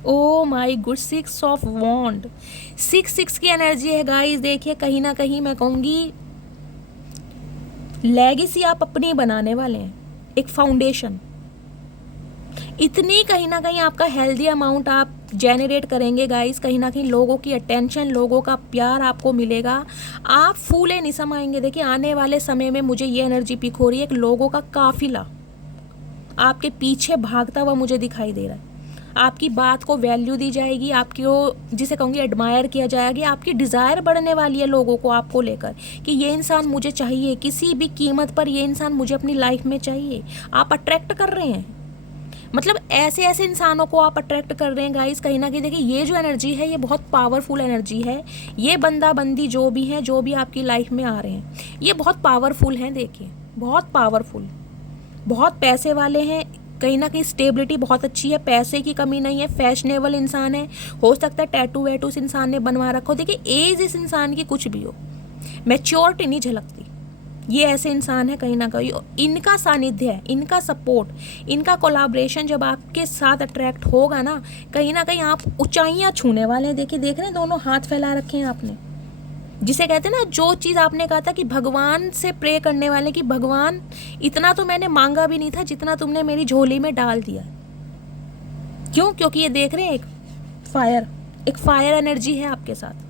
oh my good. 6 of wand, 6 की एनर्जी है गाइस। देखिए, कहीं ना कहीं मैं कहूँगी लेगेसी आप अपनी बनाने वाले हैं, एक फाउंडेशन। इतनी कहीं ना कहीं आपका हेल्दी अमाउंट आप जेनरेट करेंगे गाइस, कहीं ना कहीं लोगों की अटेंशन, लोगों का प्यार आपको मिलेगा, आप फूले नहीं समाएंगे। देखिए, आने वाले समय में मुझे ये एनर्जी पिक हो रही है, एक लोगों का काफिला आपके पीछे भागता हुआ मुझे दिखाई दे रहा है। आपकी बात को वैल्यू दी जाएगी, आपकी जिसे कहूँगी एडमायर किया जाएगा, आपकी डिज़ायर बढ़ने वाली है लोगों को आपको लेकर कि ये इंसान मुझे चाहिए, किसी भी कीमत पर ये इंसान मुझे अपनी लाइफ में चाहिए। आप अट्रैक्ट कर रहे हैं, मतलब ऐसे ऐसे इंसानों को आप अट्रैक्ट कर रहे हैं गाइस। कहीं ना कहीं देखिए, ये जो एनर्जी है ये बहुत पावरफुल एनर्जी है। ये बंदा बंदी जो भी हैं, जो भी आपकी लाइफ में आ रहे हैं, ये बहुत पावरफुल हैं। देखिए, बहुत पावरफुल, बहुत पैसे वाले हैं, कहीं ना कहीं स्टेबिलिटी बहुत अच्छी है, पैसे की कमी नहीं है, फैशनेबल इंसान है। हो सकता है टैटू वैटू इस इंसान ने बनवा रखा हो। देखिए, एज इस इंसान की कुछ भी हो, मैच्योरिटी नहीं झलकती। ये ऐसे इंसान है कहीं ना कहीं, इनका सानिध्य है, इनका सपोर्ट, इनका कोलैबोरेशन जब आपके साथ अट्रैक्ट होगा ना कहीं आप ऊंचाइयां छूने वाले हैं। देखिए, देख रहे हैं, दोनों हाथ फैला रखे हैं आपने, जिसे कहते हैं ना, जो चीज़ आपने कहा था कि भगवान से प्रे करने वाले कि भगवान इतना तो मैंने मांगा भी नहीं था जितना तुमने मेरी झोली में डाल दिया। क्यों? क्योंकि ये देख रहे हैं, एक फायर एनर्जी है आपके साथ।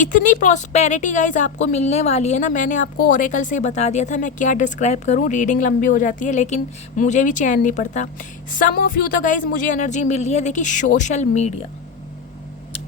इतनी प्रॉस्पेरिटी गाइज आपको मिलने वाली है ना, मैंने आपको ओरेकल से ही बता दिया था, मैं क्या डिस्क्राइब करूं, रीडिंग लंबी हो जाती है, लेकिन मुझे भी चैन नहीं पड़ता। सम ऑफ यू तो गाइज मुझे एनर्जी मिल रही है। देखिए, सोशल मीडिया,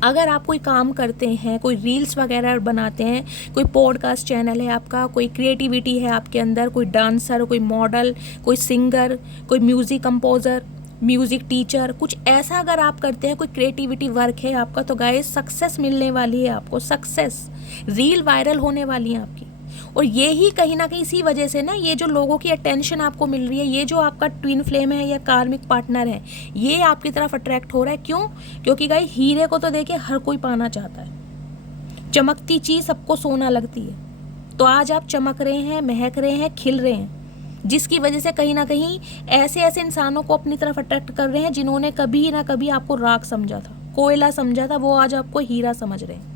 अगर आप कोई काम करते हैं, कोई रील्स वगैरह बनाते हैं, कोई पॉडकास्ट चैनल है आपका, कोई क्रिएटिविटी है आपके अंदर, कोई डांसर, कोई मॉडल, कोई सिंगर, कोई म्यूज़िक कंपोज़र, म्यूज़िक टीचर, कुछ ऐसा अगर आप करते हैं, कोई क्रिएटिविटी वर्क है आपका, तो गाइस सक्सेस मिलने वाली है आपको, सक्सेस, रील वायरल होने वाली है आपकी। और ये ही कहीं ना कहीं इसी वजह से ना, ये जो लोगों की अटेंशन आपको मिल रही है, ये जो आपका ट्विन फ्लेम है या कार्मिक पार्टनर है, ये आपकी तरफ अट्रैक्ट हो रहा है। क्यों? क्योंकि गाइस, हीरे को तो देखिए हर कोई पाना चाहता है, चमकती चीज़ सबको सोना लगती है। तो आज आप चमक रहे हैं, महक रहे हैं, खिल रहे हैं, जिसकी वजह से कहीं ना कहीं ऐसे ऐसे इंसानों को अपनी तरफ अट्रैक्ट कर रहे हैं जिन्होंने कभी ना कभी आपको राख समझा था, कोयला समझा था, वो आज आपको हीरा समझ रहे हैं।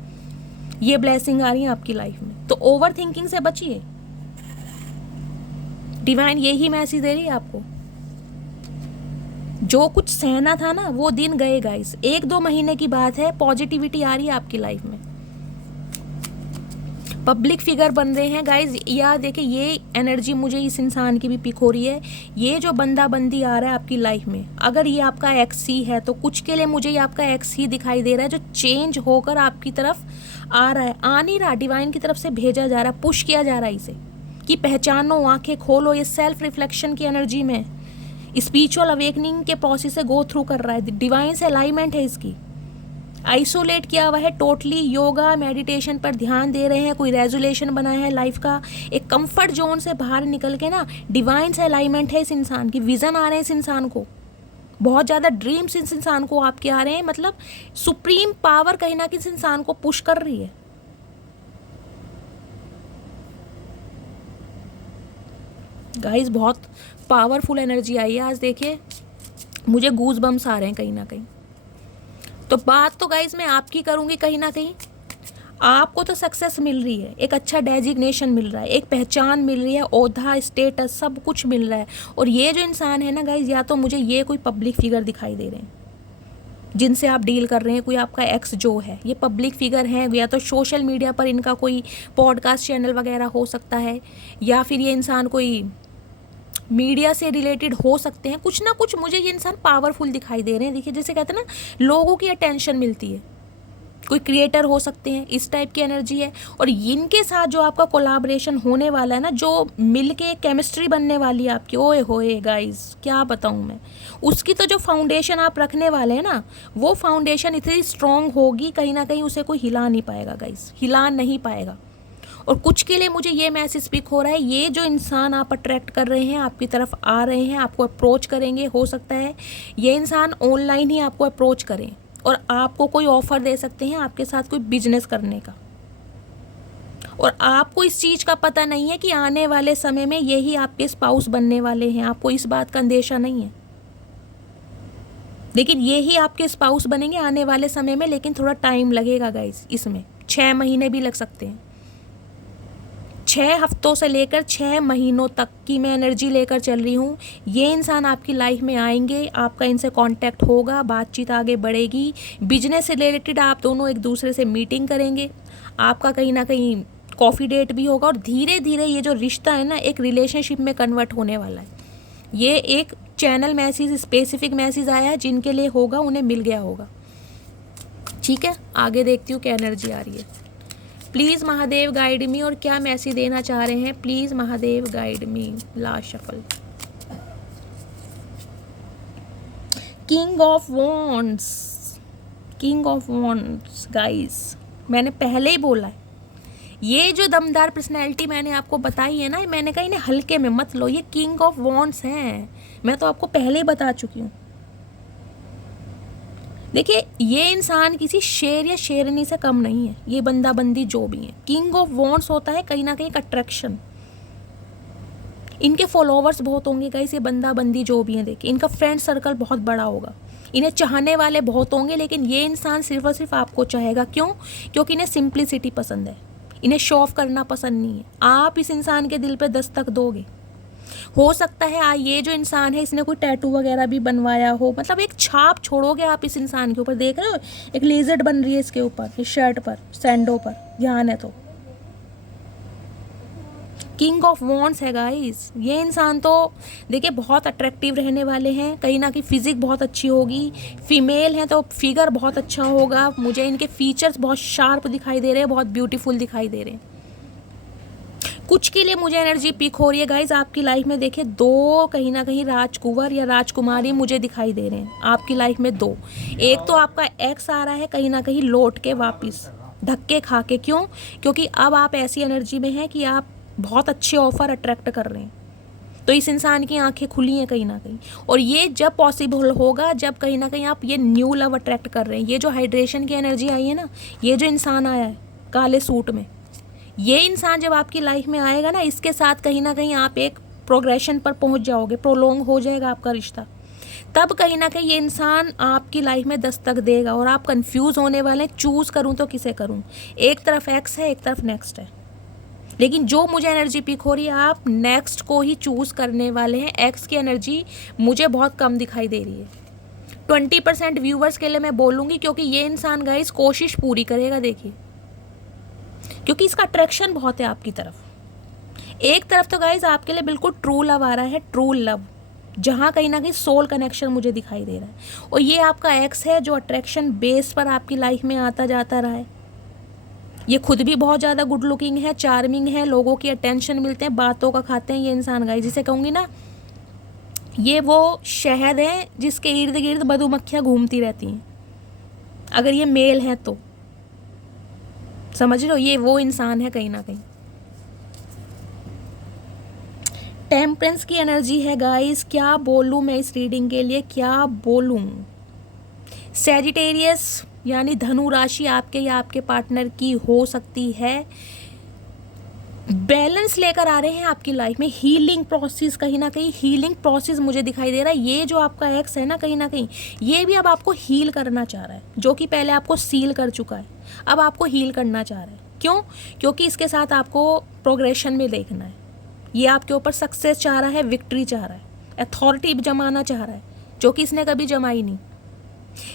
ये ब्लेसिंग आ रही है आपकी लाइफ में। तो ओवर थिंकिंग से बचिए, डिवाइन यही मैसेज दे रही है आपको। जो कुछ सहना था ना वो दिन गए गाइस, 1-2 महीने की बात है, पॉजिटिविटी आ रही है आपकी लाइफ में। पब्लिक फिगर बन रहे हैं गाइज, या देखिए ये एनर्जी मुझे इस इंसान की भी पिक हो रही है। ये जो बंदा बंदी आ रहा है आपकी लाइफ में, अगर ये आपका एक्स ही है तो कुछ के लिए मुझे ये आपका एक्स ही दिखाई दे रहा है, जो चेंज होकर आपकी तरफ आ रहा है। आ नहीं रहा, डिवाइन की तरफ से भेजा जा रहा है, पुश किया जा रहा है इसे कि पहचानो, आंखें खोलो। ये सेल्फ रिफ्लेक्शन की एनर्जी में स्पिरिचुअल अवेकनिंग के प्रोसेस से गो थ्रू कर रहा है। डिवाइन से अलाइनमेंट है इसकी, आइसोलेट किया हुआ है टोटली, योगा मेडिटेशन पर ध्यान दे रहे हैं, कोई रेजोल्यूशन बनाया है लाइफ का, एक कंफर्ट जोन से बाहर निकल के ना डिवाइन से अलाइनमेंट है इस इंसान की। विजन आ रहे हैं इस इंसान को, बहुत ज़्यादा ड्रीम्स इस इंसान को आपके आ रहे हैं, मतलब सुप्रीम पावर कहीं ना कहीं इस इंसान को पुश कर रही है। गाइस बहुत पावरफुल एनर्जी आई है आज, देखिए मुझे गूज बम्स आ रहे हैं कहीं ना कहीं। तो बात तो गाइज मैं आपकी करूँगी, कहीं ना कहीं आपको तो सक्सेस मिल रही है, एक अच्छा डेजिग्नेशन मिल रहा है, एक पहचान मिल रही है, ओहदा स्टेटस सब कुछ मिल रहा है। और ये जो इंसान है ना गाइज, या तो मुझे ये कोई पब्लिक फिगर दिखाई दे रहे हैं जिनसे आप डील कर रहे हैं, कोई आपका एक्स जो है ये पब्लिक फिगर है, या तो सोशल मीडिया पर इनका कोई पॉडकास्ट चैनल वगैरह हो सकता है, या फिर ये इंसान कोई मीडिया से रिलेटेड हो सकते हैं। कुछ ना कुछ मुझे ये इंसान पावरफुल दिखाई दे रहे हैं। देखिए जैसे कहते हैं ना लोगों की अटेंशन मिलती है, कोई क्रिएटर हो सकते हैं, इस टाइप की एनर्जी है। और इनके साथ जो आपका कोलैबोरेशन होने वाला है ना, जो मिलके केमिस्ट्री बनने वाली है आपकी, ओए होए गाइस क्या बताऊं मैं, उसकी तो जो फाउंडेशन आप रखने वाले हैं ना, वो फाउंडेशन इतनी स्ट्रांग होगी कहीं ना कहीं उसे कोई हिला नहीं पाएगा गाइस, हिला नहीं पाएगा। और कुछ के लिए मुझे ये मैसेज पिक हो रहा है, ये जो इंसान आप अट्रैक्ट कर रहे हैं आपकी तरफ आ रहे हैं, आपको अप्रोच करेंगे, हो सकता है ये इंसान ऑनलाइन ही आपको अप्रोच करें और आपको कोई ऑफ़र दे सकते हैं आपके साथ कोई बिजनेस करने का। और आपको इस चीज़ का पता नहीं है कि आने वाले समय में यही आपके स्पाउस बनने वाले हैं, आपको इस बात का अंदेशा नहीं है, लेकिन यही आपके स्पाउस बनेंगे आने वाले समय में। लेकिन थोड़ा टाइम लगेगा गाइस, इसमें 6 महीने भी लग सकते हैं। 6 हफ्तों से लेकर 6 महीनों तक की मैं एनर्जी लेकर चल रही हूँ। ये इंसान आपकी लाइफ में आएंगे, आपका इनसे कांटेक्ट होगा, बातचीत आगे बढ़ेगी, बिजनेस से रिलेटेड आप दोनों एक दूसरे से मीटिंग करेंगे, आपका कहीं ना कहीं कॉफ़ी डेट भी होगा, और धीरे धीरे ये जो रिश्ता है ना एक रिलेशनशिप में कन्वर्ट होने वाला है। ये एक चैनल मैसेज, स्पेसिफिक मैसेज आया है, जिनके लिए होगा उन्हें मिल गया होगा। ठीक है, आगे देखती हूँ क्या एनर्जी आ रही है। प्लीज़ महादेव गाइड मी, और क्या मैसेज देना चाह रहे हैं please Mahadev guide me. Last shuffle, king of wands, king of wands guys, मैंने पहले ही बोला है ये जो दमदार पर्सनैलिटी मैंने आपको बताई है ना, मैंने कहा इन्हें हल्के में मत लो, ये किंग ऑफ वॉन्ड्स हैं, मैं तो आपको पहले ही बता चुकी हूँ। देखिए ये इंसान किसी शेर या शेरनी से कम नहीं है, ये बंदा बंदी जो भी है। किंग ऑफ वॉन्ड्स होता है कहीं ना कहीं एक अट्रैक्शन, इनके फॉलोवर्स बहुत होंगे गाइस, ये बंदा बंदी जो भी है देखिए इनका फ्रेंड सर्कल बहुत बड़ा होगा, इन्हें चाहने वाले बहुत होंगे, लेकिन ये इंसान सिर्फ और सिर्फ आपको चाहेगा। क्यों? क्योंकि इन्हें सिंप्लिसिटी पसंद है, इन्हें शो ऑफ करना पसंद नहीं है। आप इस इंसान के दिल पे दस्तक दोगे, हो सकता है ये जो इंसान है इसने कोई टैटू वगैरह भी बनवाया हो, मतलब एक छाप छोड़ोगे आप इस इंसान के ऊपर। देख रहे हो एक लेजर्ड बन रही है इसके ऊपर, इस शर्ट पर, सैंडो पर, ध्यान है तो। किंग ऑफ वॉन्ड्स है गाइस, ये इंसान तो देखिए बहुत अट्रैक्टिव रहने वाले हैं, कहीं ना कहीं फिजिक बहुत अच्छी होगी, फीमेल हैं तो फिगर बहुत अच्छा होगा, मुझे इनके फीचर्स बहुत शार्प दिखाई दे रहे हैं, बहुत ब्यूटीफुल दिखाई दे रहे हैं। कुछ के लिए मुझे एनर्जी पिक हो रही है गाइज, आपकी लाइफ में देखिए 2 कहीं ना कहीं राजकुंवर या राजकुमारी मुझे दिखाई दे रहे हैं आपकी लाइफ में 2। एक तो आपका एक्स आ रहा है कहीं ना कहीं लौट के वापस धक्के खा के। क्यों? क्योंकि अब आप ऐसी एनर्जी में हैं कि आप बहुत अच्छे ऑफर अट्रैक्ट कर रहे हैं, तो इस इंसान की आंखें खुली हैं कहीं ना कहीं। और ये जब पॉसिबल होगा जब कहीं ना कहीं आप ये न्यू लव अट्रैक्ट कर रहे हैं। ये जो हाइड्रेशन की एनर्जी आई है ना, ये जो इंसान आया है काले सूट में, ये इंसान जब आपकी लाइफ में आएगा ना, इसके साथ कहीं ना कहीं आप एक प्रोग्रेशन पर पहुंच जाओगे, प्रोलॉन्ग हो जाएगा आपका रिश्ता। तब कहीं ना कहीं ये इंसान आपकी लाइफ में दस्तक देगा और आप कंफ्यूज होने वाले हैं, चूज़ करूं तो किसे करूं। एक तरफ एक्स है, एक तरफ नेक्स्ट है, लेकिन जो मुझे एनर्जी पिक हो रही है, आप नेक्स्ट को ही चूज़ करने वाले हैं। एक्स की एनर्जी मुझे बहुत कम दिखाई दे रही है। 20% व्यूवर्स के लिए मैं बोलूँगी, क्योंकि ये इंसान गाइस कोशिश पूरी करेगा, देखिए, क्योंकि इसका अट्रैक्शन बहुत है आपकी तरफ। एक तरफ तो गाइस आपके लिए बिल्कुल ट्रू लव आ रहा है, ट्रू लव, जहाँ कहीं ना कहीं सोल कनेक्शन मुझे दिखाई दे रहा है। और ये आपका एक्स है जो अट्रैक्शन बेस पर आपकी लाइफ में आता जाता रहा है। ये खुद भी बहुत ज़्यादा गुड लुकिंग है, चार्मिंग है, लोगों की अटेंशन मिलते हैं, बातों का खाते हैं ये इंसान गाइस। जिसे कहूँगी ना, ये वो शहद है जिसके इर्द गिर्द मधुमक्खियाँ घूमती रहती हैं, अगर ये मेल है तो। समझ लो, ये वो इंसान है कहीं ना कहीं। टेम्परेंस की एनर्जी है गाइस, क्या बोलूँ मैं इस रीडिंग के लिए, क्या बोलूँ। सैजिटेरियस यानी धनु राशि आपके या आपके पार्टनर की हो सकती है। बैलेंस लेकर आ रहे हैं आपकी लाइफ में, हीलिंग प्रोसेस, कहीं ना कहीं हीलिंग प्रोसेस मुझे दिखाई दे रहा है। ये जो आपका एक्स है ना, कहीं ना कहीं ये भी अब आपको हील करना चाह रहा है, जो कि पहले आपको सील कर चुका है, अब आपको हील करना चाह रहा है। क्यों? क्योंकि इसके साथ आपको प्रोग्रेशन में देखना है। ये आपके ऊपर सक्सेस चाह रहा है, विक्ट्री चाह रहा है, अथॉरिटी जमाना चाह रहा है, जो कि इसने कभी जमाई नहीं।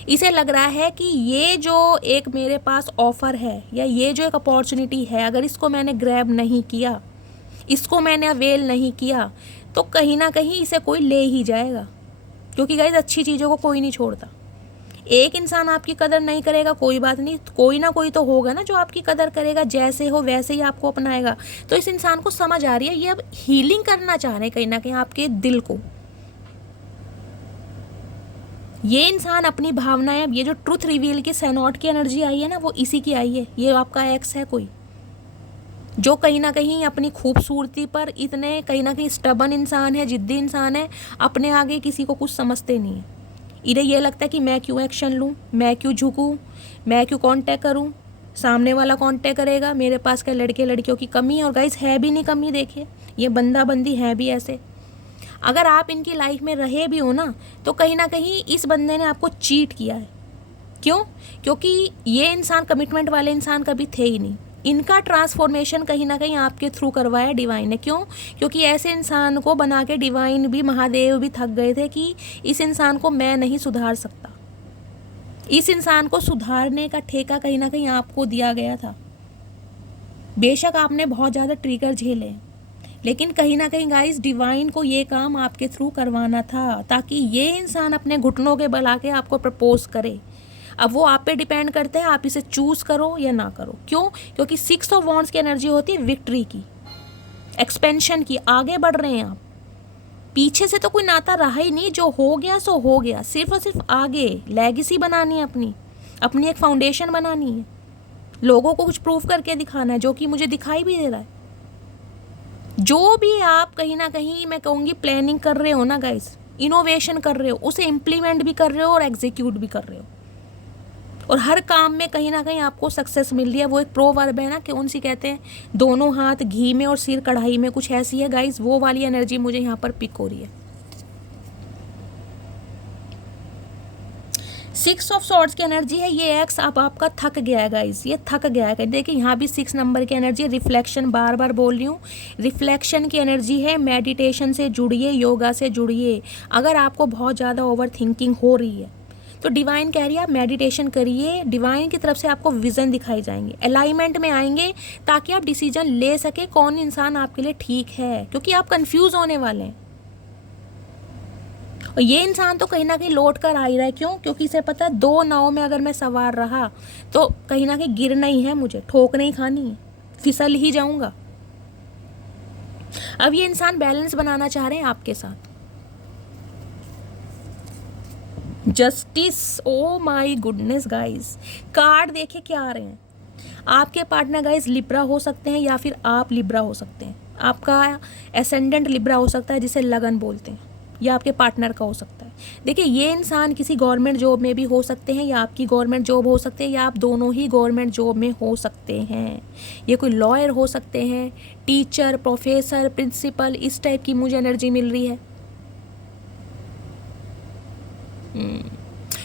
इसे लग रहा है कि ये जो एक मेरे पास ऑफ़र है, या ये जो एक अपॉर्चुनिटी है, अगर इसको मैंने ग्रैब नहीं किया, इसको मैंने अवेल नहीं किया, तो कहीं ना कहीं इसे कोई ले ही जाएगा। क्योंकि गाइस अच्छी चीज़ों को कोई नहीं छोड़ता। एक इंसान आपकी कदर नहीं करेगा, कोई बात नहीं, कोई ना कोई तो होगा ना जो आपकी कदर करेगा, जैसे हो वैसे ही आपको अपनाएगा। तो इस इंसान को समझ आ रही है, ये अब हीलिंग करना चाह रहे हैं कहीं ना कहीं आपके दिल को। ये इंसान अपनी भावनाएं, अब ये जो ट्रुथ रिवील की सैनॉट की एनर्जी आई है ना, वो इसी की आई है। ये आपका एक्स है कोई, जो कहीं ना कहीं अपनी खूबसूरती पर इतने कहीं ना कहीं स्टबन इंसान है, जिद्दी इंसान है, अपने आगे किसी को कुछ समझते नहीं है। इन्हें ये लगता है कि मैं क्यों एक्शन लूँ, मैं क्यों झुकूँ, मैं क्यों कांटेक्ट करूँ, सामने वाला कांटेक्ट करेगा, मेरे पास क्या लड़के लड़कियों की कमी है। और गाइस है भी नहीं कमी, देखिए ये बंदा बंदी है भी ऐसे। अगर आप इनकी लाइफ में रहे भी हो ना, तो कहीं ना कहीं इस बंदे ने आपको चीट किया है। क्यों? क्योंकि ये इंसान कमिटमेंट वाले इंसान कभी थे ही नहीं। इनका ट्रांसफॉर्मेशन कहीं ना कहीं आपके थ्रू करवाया डिवाइन ने। क्यों? क्योंकि ऐसे इंसान को बना के डिवाइन भी, महादेव भी थक गए थे कि इस इंसान को मैं नहीं सुधार सकता। इस इंसान को सुधारने का ठेका कहीं ना कहीं आपको दिया गया था। बेशक आपने बहुत ज़्यादा ट्रिगर झेले, लेकिन कहीं ना कहीं गाइस डिवाइन को ये काम आपके थ्रू करवाना था, ताकि ये इंसान अपने घुटनों के बल आके आपको प्रपोज करे। अब वो आप पे डिपेंड करता है, आप इसे चूज़ करो या ना करो। क्यों? क्योंकि 6 ऑफ वॉन्ड्स की एनर्जी होती है विक्ट्री की, एक्सपेंशन की, आगे बढ़ रहे हैं आप। पीछे से तो कोई नाता रहा ही नहीं, जो हो गया सो हो गया, सिर्फ और सिर्फ आगे लेगेसी बनानी है, अपनी एक फाउंडेशन बनानी है, लोगों को कुछ प्रूव करके दिखाना है, जो कि मुझे दिखाई भी दे रहा है। जो भी आप कहीं ना कहीं मैं कहूँगी प्लानिंग कर रहे हो ना गाइस, इनोवेशन कर रहे हो, उसे इम्प्लीमेंट भी कर रहे हो और एग्जीक्यूट भी कर रहे हो, और हर काम में कहीं ना कहीं आपको सक्सेस मिल रही है। वो एक प्रोवर्ब है ना, कि उनसे कहते हैं दोनों हाथ घी में और सिर कढ़ाई में, कुछ ऐसी है गाइस। वो वाली एनर्जी मुझे यहाँ पर पिक हो रही है। 6 ऑफ सॉर्ड्स की एनर्जी है। ये एक्स अब आपका थक गया है गाइस, ये थक गया है। देखिए यहाँ भी 6 नंबर की एनर्जी, रिफ्लेक्शन, बार बार बोल रही हूँ, रिफ्लेक्शन की एनर्जी है। मेडिटेशन से जुड़िए, योगा से जुड़िए। अगर आपको बहुत ज़्यादा ओवर थिंकिंग हो रही है, तो डिवाइन कह रही है आप मेडिटेशन करिए, डिवाइन की तरफ से आपको विज़न दिखाई जाएंगे, अलाइनमेंट में आएंगे, ताकि आप डिसीजन ले सके कौन इंसान आपके लिए ठीक है, क्योंकि आप कंफ्यूज होने वाले हैं। और ये इंसान तो कहीं ना कहीं लौट कर आ ही रहा है। क्यों? क्योंकि इसे पता है 2 नाव में अगर मैं सवार रहा तो कहीं ना कहीं गिरना ही है, मुझे ठोक नहीं खानी है, फिसल ही जाऊंगा। अब ये इंसान बैलेंस बनाना चाह रहे हैं आपके साथ। Justice, oh my goodness guys, card देखे क्या आ रहे हैं। आपके पार्टनर गाइस लिब्रा हो सकते हैं, या फिर आप लिब्रा हो सकते हैं। आपका एसेंडेंट लिब्रा हो सकता है, जिसे लगन बोलते हैं, या आपके पार्टनर का हो सकता है। देखिए ये इंसान किसी गवर्नमेंट जॉब में भी हो सकते हैं, या आपकी गवर्नमेंट जॉब हो सकती है, या आप दोनों ही गवर्नमेंट जॉब में हो सकते हैं। ये कोई लॉयर हो सकते हैं, टीचर, प्रोफेसर, प्रिंसिपल, इस टाइप की मुझे एनर्जी मिल रही है।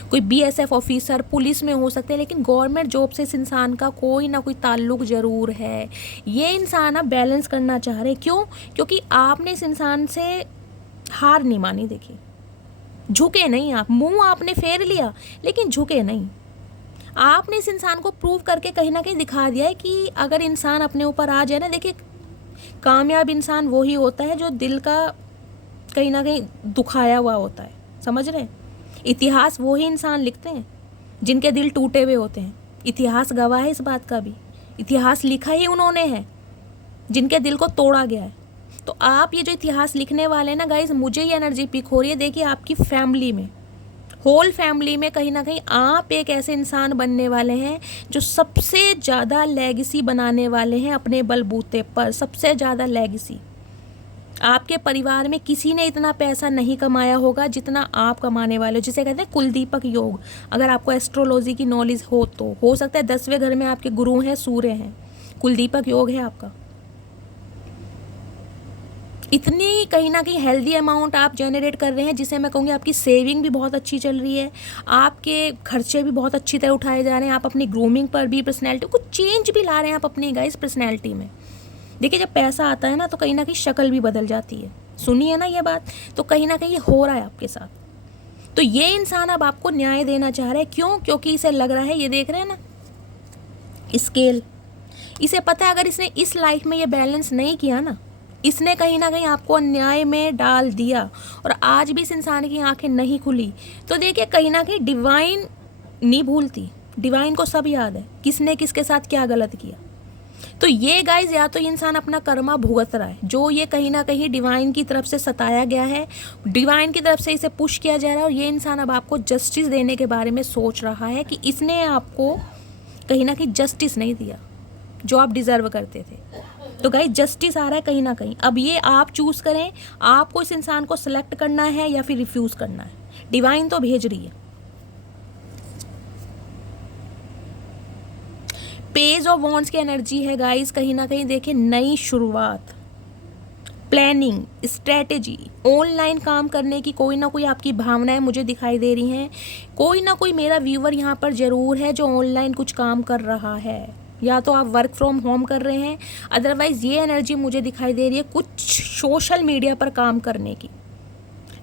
कोई बीएसएफ ऑफिसर, पुलिस में हो सकते हैं, लेकिन गवर्नमेंट जॉब से इस इंसान का कोई ना कोई ताल्लुक ज़रूर है। ये इंसान अब बैलेंस करना चाह रहे हैं। क्यों? क्योंकि आपने इस इंसान से हार नहीं मानी। देखिए, झुके नहीं आप, मुंह आपने फेर लिया लेकिन झुके नहीं। आपने इस इंसान को प्रूव करके कहीं ना कहीं दिखा दिया है कि अगर इंसान अपने ऊपर आ जाए ना, देखिए कामयाब इंसान वही होता है जो दिल का कहीं ना कहीं दुखाया हुआ होता है, समझ रहे हैं? इतिहास वही इंसान लिखते हैं जिनके दिल टूटे हुए होते हैं। इतिहास गवाह है इस बात का भी, इतिहास लिखा ही उन्होंने है जिनके दिल को तोड़ा गया है। तो आप ये जो इतिहास लिखने वाले हैं ना गाइज, मुझे ये एनर्जी पिक हो रही है। देखिए, आपकी फैमिली में, होल फैमिली में कहीं ना कहीं आप एक ऐसे इंसान बनने वाले हैं जो सबसे ज़्यादा लेगेसी बनाने वाले हैं अपने बलबूते पर। सबसे ज़्यादा लेगेसी आपके परिवार में किसी ने इतना पैसा नहीं कमाया होगा जितना आप कमाने वाले हो, जिसे कहते हैं कुलदीपक योग। अगर आपको एस्ट्रोलॉजी की नॉलेज हो तो हो सकता है 10वें घर में आपके गुरु हैं, सूर्य हैं, कुलदीपक योग है आपका। इतनी कहीं ना कहीं हेल्दी अमाउंट आप जनरेट कर रहे हैं, जिसे मैं कहूँगी आपकी सेविंग भी बहुत अच्छी चल रही है, आपके खर्चे भी बहुत अच्छी तरह उठाए जा रहे हैं, आप अपनी ग्रूमिंग पर भी, पर्सनैलिटी कुछ चेंज भी ला रहे हैं आप अपनी गाइस पर्सनैलिटी में। देखिए, जब पैसा आता है ना तो कहीं ना कहीं शक्ल भी बदल जाती है। सुनिए ना ये बात, तो कहीं ना कहीं ये हो रहा है आपके साथ। तो ये इंसान अब आपको न्याय देना चाह रहा है। क्यों? क्योंकि इसे लग रहा है, ये देख रहे हैं ना स्केल, इसे पता है अगर इसने इस लाइफ में ये बैलेंस नहीं किया ना, इसने कहीं ना कहीं आपको अन्याय में डाल दिया और आज भी इस इंसान की आंखें नहीं खुली। तो देखिए, कहीं ना कहीं डिवाइन नहीं भूलती, डिवाइन को सब याद है किसने किसके साथ क्या गलत किया। तो ये गाइज, या तो ये इंसान अपना कर्मा भुगत रहा है, जो ये कहीं ना कहीं डिवाइन की तरफ से सताया गया है, डिवाइन की तरफ से इसे पुश किया जा रहा है, और ये इंसान अब आपको जस्टिस देने के बारे में सोच रहा है कि इसने आपको कहीं ना कहीं जस्टिस नहीं दिया जो आप डिज़र्व करते थे। तो गाइज, जस्टिस आ रहा है कहीं ना कहीं। अब ये आप चूज़ करें, आपको इस इंसान को सिलेक्ट करना है या फिर रिफ्यूज़ करना है। डिवाइन तो भेज रही है। पेज ऑफ वॉन्ड्स की एनर्जी है गाइस, कहीं ना कहीं देखिए नई शुरुआत, प्लानिंग, स्ट्रेटेजी, ऑनलाइन काम करने की कोई ना कोई आपकी भावनाएं मुझे दिखाई दे रही हैं। कोई ना कोई मेरा व्यूअर यहाँ पर ज़रूर है जो ऑनलाइन कुछ काम कर रहा है, या तो आप वर्क फ्रॉम होम कर रहे हैं, अदरवाइज़ ये एनर्जी मुझे दिखाई दे रही है कुछ सोशल मीडिया पर काम करने की।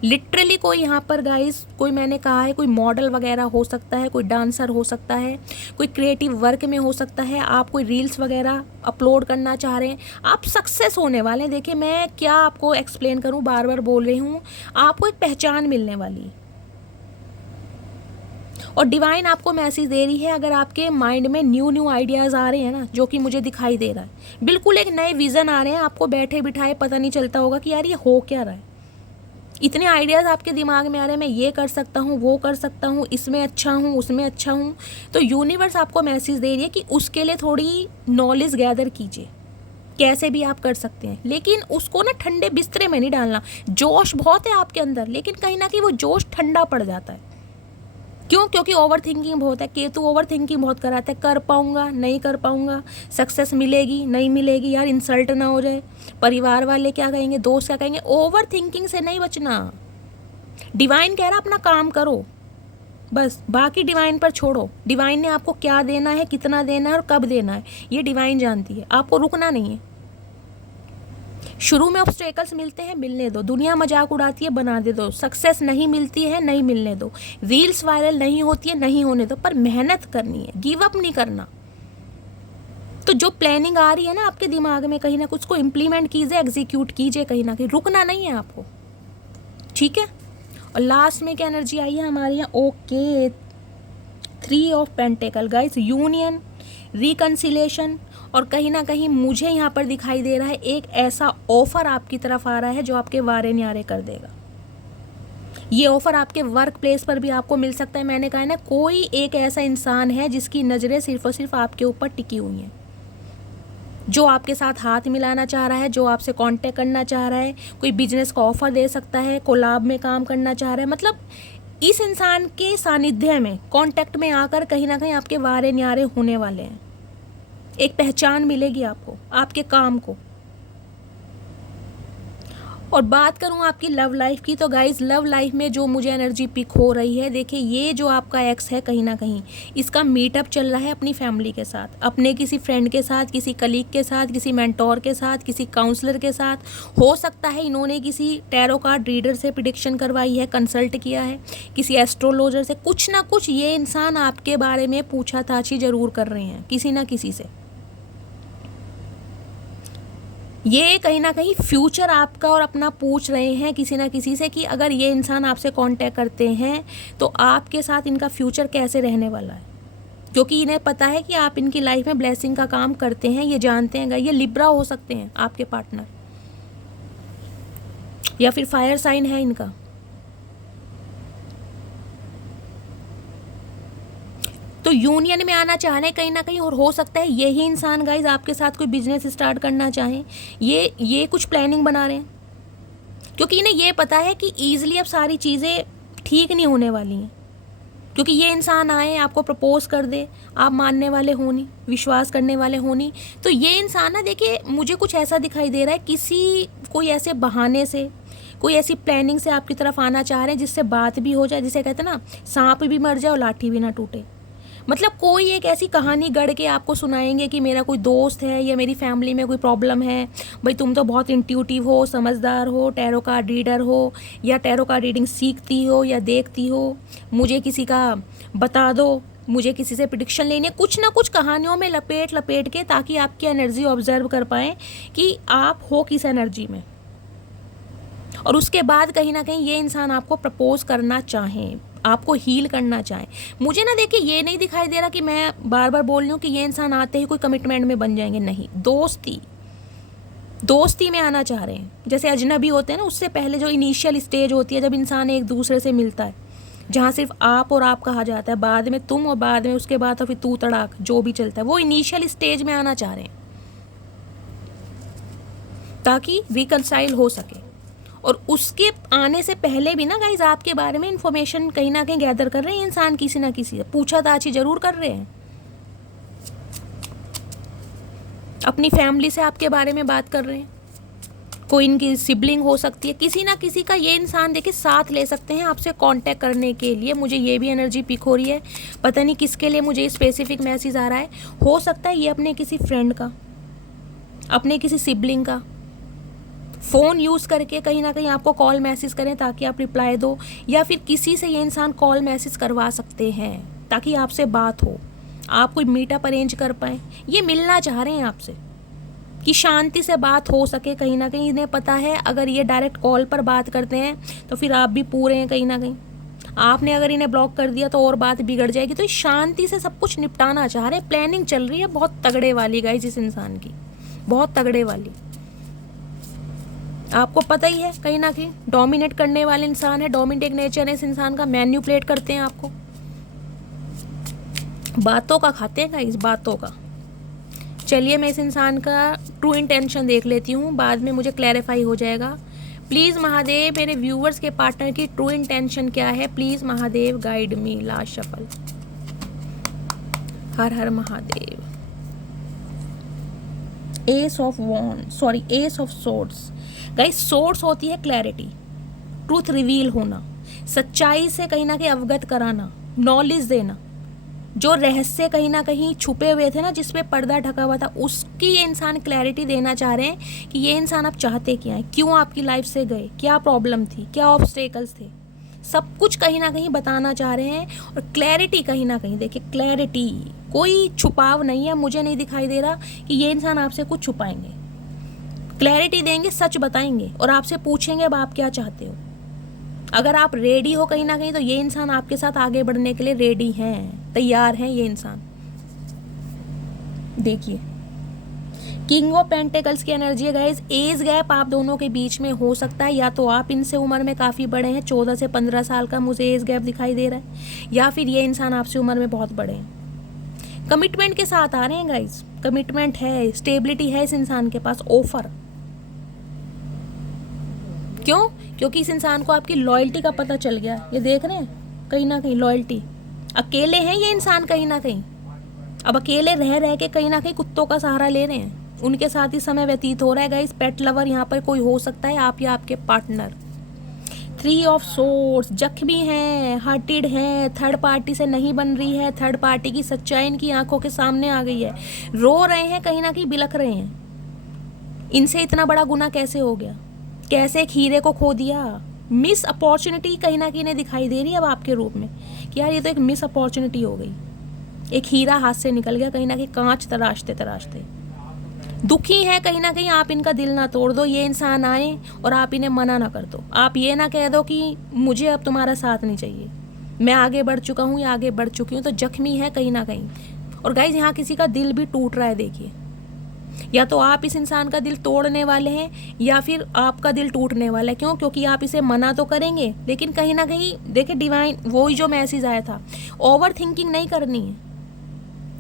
लिटरली कोई यहाँ पर गाइस, कोई मैंने कहा है कोई मॉडल वगैरह हो सकता है, कोई डांसर हो सकता है, कोई क्रिएटिव वर्क में हो सकता है, आप कोई रील्स वगैरह अपलोड करना चाह रहे हैं, आप सक्सेस होने वाले हैं। देखिए, मैं क्या आपको एक्सप्लेन करूँ, बार बार बोल रही हूँ, आपको एक पहचान मिलने वाली। और डिवाइन आपको मैसेज दे रही है, अगर आपके माइंड में न्यू आइडियाज़ आ रहे हैं ना, जो कि मुझे दिखाई दे रहा है, बिल्कुल एक नए विज़न आ रहे हैं, आपको बैठे बिठाए पता नहीं चलता होगा कि यार ये हो क्या रहा है। इतने आइडियाज़ आपके दिमाग में आ रहे हैं, मैं ये कर सकता हूँ, वो कर सकता हूँ, इसमें अच्छा हूँ, उसमें अच्छा हूँ। तो यूनिवर्स आपको मैसेज दे रही है कि उसके लिए थोड़ी नॉलेज गैदर कीजिए, कैसे भी आप कर सकते हैं, लेकिन उसको ना ठंडे बिस्तरे में नहीं डालना। जोश बहुत है आपके अंदर, लेकिन कहीं ना कहीं वो जोश ठंडा पड़ जाता है। क्यों? क्योंकि ओवर थिंकिंग बहुत है। केतु ओवर थिंकिंग बहुत कराता है, कर पाऊंगा नहीं कर पाऊंगा, सक्सेस मिलेगी नहीं मिलेगी, यार इंसल्ट ना हो जाए, परिवार वाले क्या कहेंगे, दोस्त क्या कहेंगे। ओवर थिंकिंग से नहीं बचना। डिवाइन कह रहा अपना काम करो, बस बाकी डिवाइन पर छोड़ो। डिवाइन ने आपको क्या देना है, कितना देना है और कब देना है, ये डिवाइन जानती है। आपको रुकना नहीं है। शुरू में ऑब्स्टेकल्स मिलते हैं, मिलने दो। दुनिया मजाक उड़ाती है, बना दे दो। सक्सेस नहीं मिलती है, नहीं मिलने दो। रील्स वायरल नहीं होती है, नहीं होने दो। पर मेहनत करनी है, गिव अप नहीं करना। तो जो प्लानिंग आ रही है ना आपके दिमाग में, कहीं ना कुछ को इम्प्लीमेंट कीजिए, एग्जीक्यूट कीजिए, कहीं ना कहीं रुकना नहीं है आपको, ठीक है। और लास्ट में क्या एनर्जी आई है हमारे यहाँ, okay, 3 of pentacle guys, union, reconciliation. और कहीं ना कहीं मुझे यहाँ पर दिखाई दे रहा है एक ऐसा ऑफर आपकी तरफ आ रहा है जो आपके वारे न्यारे कर देगा। ये ऑफर आपके वर्क प्लेस पर भी आपको मिल सकता है। मैंने कहा ना, कोई एक ऐसा इंसान है जिसकी नज़रें सिर्फ और सिर्फ आपके ऊपर टिकी हुई हैं, जो आपके साथ हाथ मिलाना चाह रहा है, जो आपसे कांटेक्ट करना चाह रहा है, कोई बिजनेस का ऑफर दे सकता है, कोलाब में काम करना चाह रहा है। मतलब इस इंसान के सानिध्य में, कांटेक्ट में आकर कहीं ना कहीं आपके वारे न्यारे होने वाले हैं। एक पहचान मिलेगी आपको, आपके काम को। और बात करूं आपकी लव लाइफ की, तो गाइज लव लाइफ में जो मुझे एनर्जी पिक हो रही है, देखिए ये जो आपका एक्स है कहीं ना कहीं इसका मीटअप चल रहा है अपनी फैमिली के साथ, अपने किसी फ्रेंड के साथ, किसी कलीग के साथ, किसी मेंटोर के साथ, किसी काउंसलर के साथ। हो सकता है इन्होंने किसी टैरो कार्ड रीडर से प्रिडिक्शन करवाई है, कंसल्ट किया है, किसी एस्ट्रोलॉजर से, कुछ ना कुछ ये इंसान आपके बारे में पूछताछ जरूर कर रहे हैं किसी ना किसी से। ये कहीं ना कहीं फ्यूचर आपका और अपना पूछ रहे हैं किसी ना किसी से कि अगर ये इंसान आपसे कांटेक्ट करते हैं तो आपके साथ इनका फ्यूचर कैसे रहने वाला है, क्योंकि इन्हें पता है कि आप इनकी लाइफ में ब्लेसिंग का काम करते हैं, ये जानते हैं। ये लिब्रा हो सकते हैं आपके पार्टनर, या फिर फायर साइन है इनका। तो यूनियन में आना चाह रहे हैं कहीं ना कहीं, और हो सकता है यही इंसान गाइज आपके साथ कोई बिजनेस स्टार्ट करना चाहें। ये कुछ प्लानिंग बना रहे हैं, क्योंकि इन्हें ये पता है कि ईजिली अब सारी चीज़ें ठीक नहीं होने वाली हैं, क्योंकि ये इंसान आए आपको प्रपोज कर दे, आप मानने वाले हो नहीं, विश्वास करने वाले हो नहीं। तो ये इंसान ना, देखिए मुझे कुछ ऐसा दिखाई दे रहा है, किसी कोई ऐसे बहाने से, कोई ऐसी प्लानिंग से आपकी तरफ आना चाह रहे हैं जिससे बात भी हो जाए, जिसे कहते हैं ना सांप भी मर जाए और लाठी भी ना टूटे। मतलब कोई एक ऐसी कहानी गढ़ के आपको सुनाएंगे कि मेरा कोई दोस्त है या मेरी फैमिली में कोई प्रॉब्लम है, भाई तुम तो बहुत इंट्यूटिव हो, समझदार हो, टैरो कार्ड रीडर हो, या टैरो कार्ड रीडिंग सीखती हो या देखती हो, मुझे किसी का बता दो, मुझे किसी से प्रिडिक्शन लेनी है। कुछ ना कुछ कहानियों में लपेट के, ताकि आपकी एनर्जी ऑब्जर्व कर पाएँ कि आप हो किस एनर्जी में, और उसके बाद कहीं ना कहीं ये इंसान आपको प्रपोज करना चाहें, आपको हील करना चाहें। मुझे ना देखिए ये नहीं दिखाई दे रहा कि मैं बार बार बोल रही हूँ कि ये इंसान आते ही कोई कमिटमेंट में बन जाएंगे, नहीं, दोस्ती में आना चाह रहे हैं। जैसे अजनबी होते हैं ना, उससे पहले जो इनिशियल स्टेज होती है जब इंसान एक दूसरे से मिलता है, जहाँ सिर्फ आप और आप कहा जाता है, बाद में तुम, और बाद में उसके बाद तो फिर तू तड़ाक जो भी चलता है, वो इनिशियल स्टेज में आना चाह रहे हैं ताकि रिकंसाइल हो सके। और उसके आने से पहले भी ना गाइज आपके बारे में इंफॉर्मेशन कहीं ना कहीं गैदर कर रहे हैं इंसान, किसी ना किसी से पूछताछ जरूर कर रहे हैं, अपनी फैमिली से आपके बारे में बात कर रहे हैं, कोई इनकी सिबलिंग हो सकती है, किसी ना किसी का ये इंसान देखिए साथ ले सकते हैं आपसे कांटेक्ट करने के लिए। मुझे ये भी एनर्जी पिक हो रही है, पता नहीं किसके लिए मुझे स्पेसिफिक मैसेज आ रहा है। हो सकता है ये अपने किसी फ्रेंड का, अपने किसी सिबलिंग का फ़ोन यूज़ करके कहीं ना कहीं आपको कॉल मैसेज करें ताकि आप रिप्लाई दो, या फिर किसी से ये इंसान कॉल मैसेज करवा सकते हैं ताकि आपसे बात हो, आप कोई मीटअप अरेंज कर पाएँ। ये मिलना चाह रहे हैं आपसे कि शांति से बात हो सके। कहीं ना कहीं इन्हें पता है अगर ये डायरेक्ट कॉल पर बात करते हैं तो फिर आप भी पूरे हैं, कहीं ना कहीं आपने अगर इन्हें ब्लॉक कर दिया तो और बात बिगड़ जाएगी। तो शांति से सब कुछ निपटाना चाह रहे हैं, प्लानिंग चल रही है बहुत तगड़े वाली गाइस, इस इंसान की बहुत तगड़े वाली। आपको पता ही है कहीं ना कहीं डोमिनेट करने वाले इंसान है, डोमिनेट नेचर है इस इंसान का, मैन्युपुलेट करते हैं आपको, बातों का खाते हैं गाइस, बातों का। चलिए मैं इस इंसान का ट्रू इंटेंशन देख लेती हूँ, बाद में मुझे क्लैरिफाई हो जाएगा। प्लीज़ महादेव मेरे व्यूवर्स के पार्टनर की ट्रू इंटेंशन क्या है, please Mahadev guide me. Last shuffle, her Har Mahadev. S of swords guys, source होती है क्लैरिटी, ट्रूथ रिवील होना, सच्चाई से कहीं ना कहीं अवगत कराना, नॉलेज देना। जो रहस्य कहीं ना कहीं छुपे हुए थे ना, जिसपे पर्दा ढका हुआ था, उसकी ये इंसान क्लैरिटी देना चाह रहे हैं कि ये इंसान आप चाहते क्या है, क्यों आपकी लाइफ से गए, क्या प्रॉब्लम थी, क्या ऑब्स्टेकल्स थे, सब कुछ कहीं ना कहीं बताना चाह रहे हैं। और क्लैरिटी कहीं ना कहीं, देखिए क्लैरिटी, कोई छुपाव नहीं है, मुझे नहीं दिखाई दे रहा कि ये इंसान आपसे कुछ छुपाएंगे। क्लैरिटी देंगे, सच बताएंगे और आपसे पूछेंगे अब आप क्या चाहते हो। अगर आप रेडी हो कहीं ना कहीं तो ये इंसान आपके साथ आगे बढ़ने के लिए रेडी हैं, तैयार हैं ये इंसान। देखिए किंग ऑफ पेंटिकल्स की एनर्जी है गाइज। एज गैप आप दोनों के बीच में हो सकता है, या तो आप इनसे उम्र में काफ़ी बड़े हैं, 14 से 15 साल का मुझे एज गैप दिखाई दे रहा है, या फिर ये इंसान आपसे उम्र में बहुत बड़े हैं। कमिटमेंट के साथ आ रहे हैं गाइज, कमिटमेंट है, स्टेबिलिटी है इस इंसान के पास, ऑफर। क्यों? क्योंकि इस इंसान को आपकी लॉयल्टी का पता चल गया। ये देख रहे हैं कहीं ना कहीं लॉयल्टी, अकेले हैं ये इंसान कहीं ना कहीं, अब अकेले रह के कहीं ना कहीं कुत्तों का सहारा ले रहे हैं, उनके साथ ही समय व्यतीत हो रहा है गाइस। पेट लवर यहाँ पर कोई हो सकता है, आप या आपके पार्टनर। 3 ऑफ सोर्ड्स, जख्मी हैं, हर्टेड हैं, थर्ड पार्टी से नहीं बन रही है, थर्ड पार्टी की सच्चाई इनकी आंखों के सामने आ गई है, रो रहे हैं, कहीं ना कहीं बिलख रहे हैं। इनसे इतना बड़ा गुनाह कैसे हो गया, कैसे एक हीरे को खो दिया। मिस अपॉर्चुनिटी कहीं ना कहीं इन्हें दिखाई दे रही है अब आपके रूप में कि यार ये तो एक मिस अपॉर्चुनिटी हो गई, एक हीरा हाथ से निकल गया, कहीं ना कहीं कांच तराशते तराशते। दुखी है कहीं ना कहीं, आप इनका दिल ना तोड़ दो, ये इंसान आए और आप इन्हें मना ना कर दो। आप ये ना कह दो कि मुझे अब तुम्हारा साथ नहीं चाहिए, मैं आगे बढ़ चुका हूँ या आगे बढ़ चुकी हूँ। तो जख्मी है कहीं ना कहीं। और गाइज यहाँ किसी का दिल भी टूट रहा है। देखिए, या तो आप इस इंसान का दिल तोड़ने वाले हैं या फिर आपका दिल टूटने वाला है। क्यों? क्योंकि आप इसे मना तो करेंगे, लेकिन कहीं ना कहीं देखिए डिवाइन वही जो मैसेज आया था, ओवर थिंकिंग नहीं करनी है।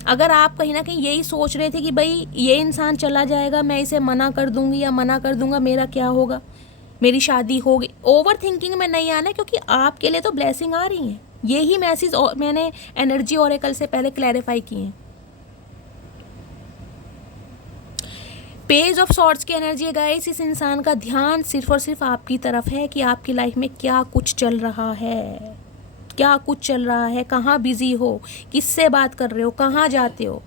अगर आप कहीं ना कहीं यही सोच रहे थे कि भाई ये इंसान चला जाएगा, मैं इसे मना कर दूंगी या मना कर दूंगा, मेरा क्या होगा, मेरी शादी होगी, ओवर थिंकिंग में नहीं आना, क्योंकि आपके लिए तो ब्लेसिंग आ रही है। यही मैसेज मैंने एनर्जी ओरेकल से पहले क्लैरिफाई किए हैं। पेज ऑफ सॉर्ड्स की एनर्जी है गाइस। इस इंसान का ध्यान सिर्फ और सिर्फ आपकी तरफ है कि आपकी लाइफ में क्या कुछ चल रहा है, क्या कुछ चल रहा है, कहाँ बिजी हो, किससे बात कर रहे हो, कहाँ जाते हो।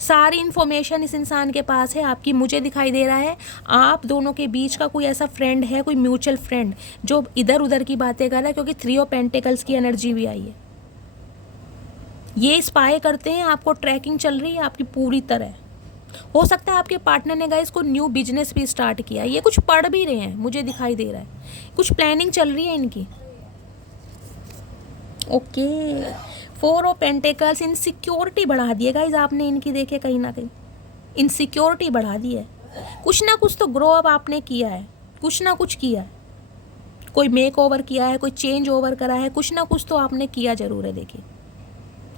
सारी इन्फॉर्मेशन इस इंसान के पास है आपकी। मुझे दिखाई दे रहा है आप दोनों के बीच का कोई ऐसा फ्रेंड है, कोई म्यूचुअल फ्रेंड जो इधर उधर की बातें कर रहा है, क्योंकि 3 ऑफ पेंटिकल्स की एनर्जी भी आई है। ये स्पाई करते हैं, आपको ट्रैकिंग चल रही है आपकी पूरी तरह। हो सकता है आपके पार्टनर ने गाइस को न्यू बिजनेस भी स्टार्ट किया, ये कुछ पढ़ भी रहे हैं, मुझे दिखाई दे रहा है, कुछ प्लानिंग चल रही है इनकी। ओके, 4 ऑफ पेंटिकल्स, इनसिक्योरिटी बढ़ा दी है गाइस आपने इनकी। देखे कहीं ना कहीं इनसिक्योरिटी बढ़ा दी है। कुछ ना कुछ तो ग्रो अप आपने किया है, कुछ ना कुछ किया है, कोई मेक ओवर किया है, कोई चेंज ओवर करा है, कुछ ना कुछ तो आपने किया जरूर है। देखिए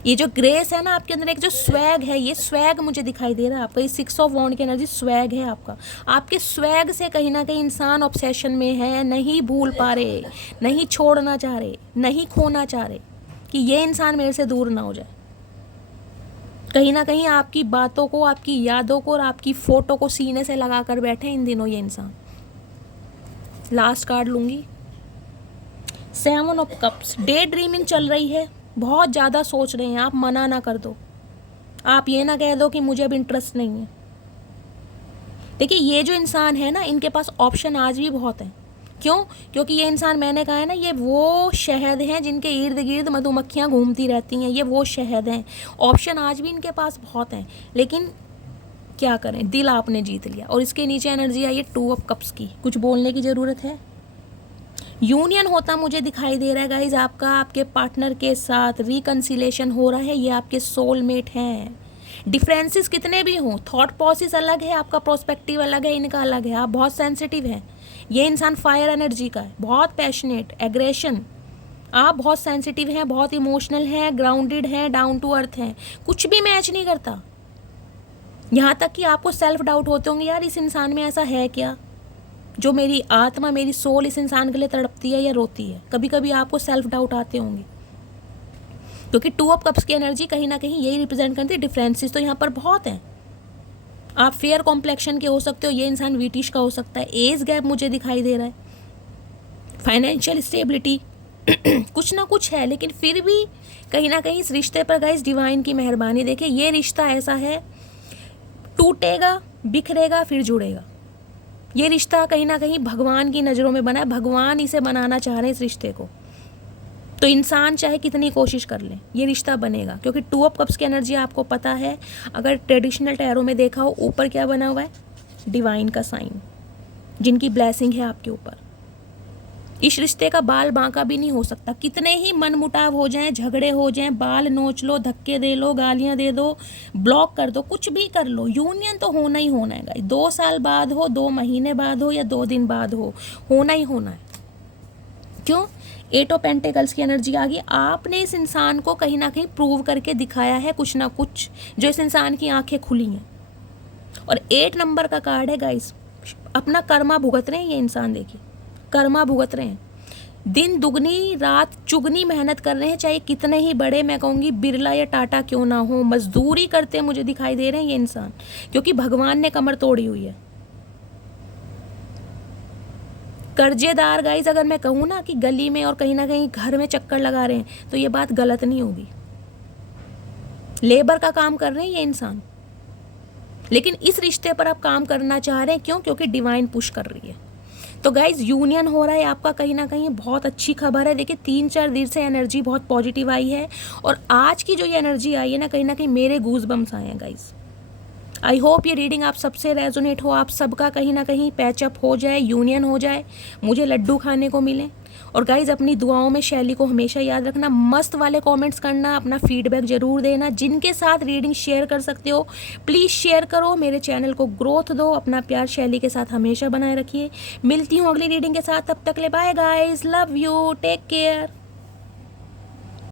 ये जो ग्रेस है ना आपके अंदर, एक जो स्वैग है, ये स्वैग मुझे दिखाई दे रहा है आपका। ये 6 ऑफ वॉन्ड की एनर्जी स्वैग है आपका। आपके स्वैग से कहीं ना कहीं इंसान ऑब्सेशन में है, नहीं भूल पा रहे, नहीं छोड़ना चाह रहे, नहीं खोना चाह रहे कि ये इंसान मेरे से दूर ना हो जाए। कहीं ना कहीं आपकी बातों को, आपकी यादों को और आपकी फोटो को सीने से लगा कर बैठे इन दिनों ये इंसान। लास्ट कार्ड लूंगी, 7 ऑफ कप्स। डे ड्रीमिंग चल रही है, बहुत ज़्यादा सोच रहे हैं आप, मना ना कर दो। आप ये ना कह दो कि मुझे अब इंटरेस्ट नहीं है। देखिए ये जो इंसान है ना, इनके पास ऑप्शन आज भी बहुत है। क्यों? क्योंकि ये इंसान, मैंने कहा है ना, ये वो शहद हैं जिनके इर्द गिर्द मधुमक्खियाँ घूमती रहती हैं, ये वो शहद हैं। ऑप्शन आज भी इनके पास बहुत हैं, लेकिन क्या करें, दिल आपने जीत लिया। और इसके नीचे एनर्जी आई है 2 ऑफ कप्स की। कुछ बोलने की ज़रूरत है। यूनियन होता मुझे दिखाई दे रहा है गाइज आपका, आपके पार्टनर के साथ रिकन्सिलेशन हो रहा है। ये आपके सोलमेट हैं। डिफरेंसेस कितने भी हों, थॉट प्रोसेस अलग है, आपका प्रोस्पेक्टिव अलग है, इनका अलग है। आप बहुत सेंसिटिव हैं, ये इंसान फायर एनर्जी का है, बहुत पैशनेट, एग्रेशन। आप बहुत सेंसिटिव हैं, बहुत इमोशनल हैं, ग्राउंडेड हैं, डाउन टू अर्थ हैं, कुछ भी मैच नहीं करता। यहाँ तक कि आपको सेल्फ डाउट होते होंगे, यार इस इंसान में ऐसा है क्या जो मेरी आत्मा, मेरी सोल इस इंसान के लिए तड़पती है या रोती है। कभी कभी आपको सेल्फ डाउट आते होंगे, क्योंकि 2 ऑफ कप्स की एनर्जी कहीं ना कहीं यही रिप्रेजेंट करती है। डिफरेंसेस तो यहाँ पर बहुत हैं। आप फेयर कॉम्प्लेक्शन के हो सकते हो, ये इंसान वीटिश का हो सकता है। एज गैप मुझे दिखाई दे रहा है। फाइनेंशियल स्टेबिलिटी कुछ ना कुछ है, लेकिन फिर भी कहीं ना कहीं इस रिश्ते पर गाइस डिवाइन की मेहरबानी। देखिए ये रिश्ता ऐसा है, टूटेगा, बिखरेगा, फिर जुड़ेगा। ये रिश्ता कहीं ना कहीं भगवान की नज़रों में बना है, भगवान इसे बनाना चाह रहे हैं इस रिश्ते को। तो इंसान चाहे कितनी कोशिश कर ले, ये रिश्ता बनेगा। क्योंकि 2 ऑफ कप्स की एनर्जी आपको पता है, अगर ट्रेडिशनल टैरो में देखा हो, ऊपर क्या बना हुआ है, डिवाइन का साइन, जिनकी ब्लेसिंग है आपके ऊपर। इस रिश्ते का बाल बांका भी नहीं हो सकता। कितने ही मनमुटाव हो जाएं, झगड़े हो जाएं, बाल नोच लो, धक्के दे लो, गालियां दे दो, ब्लॉक कर दो, कुछ भी कर लो, यूनियन तो होना ही होना है। 2 साल बाद हो, 2 महीने बाद हो या 2 दिन बाद हो, होना ही होना है। क्यों? 8 ऑफ पेंटिकल्स की एनर्जी आ गई। आपने इस इंसान को कहीं ना कहीं प्रूव करके दिखाया है कुछ ना कुछ, जो इस इंसान की आंखें खुली हैं। और 8 नंबर का कार्ड है गाइस, अपना कर्मा भुगत रहे हैं ये इंसान। देखिए कर्मा भुगत रहे हैं। दिन दुगनी रात चुगनी मेहनत कर रहे हैं, चाहे कितने ही बड़े, मैं कहूँगी बिरला या टाटा क्यों ना हो, मजदूरी करते मुझे दिखाई दे रहे हैं ये इंसान, क्योंकि भगवान ने कमर तोड़ी हुई है। कर्जेदार गाइस, अगर मैं कहूँ ना कि गली में और कहीं ना कहीं घर में चक्कर लगा रहे हैं तो ये बात गलत नहीं होगी। लेबर का काम कर रहे हैं ये इंसान, लेकिन इस रिश्ते पर आप काम करना चाह रहे हैं, क्यों? क्योंकि डिवाइन पुश कर रही है। तो गाइज यूनियन हो रहा है आपका, कहीं ना कहीं बहुत अच्छी खबर है। देखिए 3-4 दिन से एनर्जी बहुत पॉजिटिव आई है, और आज की जो ये एनर्जी आई है ना कहीं मेरे गूज बम्स आए हैं गाइज। आई होप ये रीडिंग आप सबसे रेजोनेट हो, आप सबका कहीं ना कहीं पैचअप हो जाए, यूनियन हो जाए, मुझे लड्डू खाने को मिले। और गाइज अपनी दुआओं में शैली को हमेशा याद रखना, मस्त वाले कमेंट्स करना, अपना फीडबैक ज़रूर देना। जिनके साथ रीडिंग शेयर कर सकते हो प्लीज़ शेयर करो, मेरे चैनल को ग्रोथ दो। अपना प्यार शैली के साथ हमेशा बनाए रखिए। मिलती हूँ अगली रीडिंग के साथ, तब तक ले bye guys, love you, take care.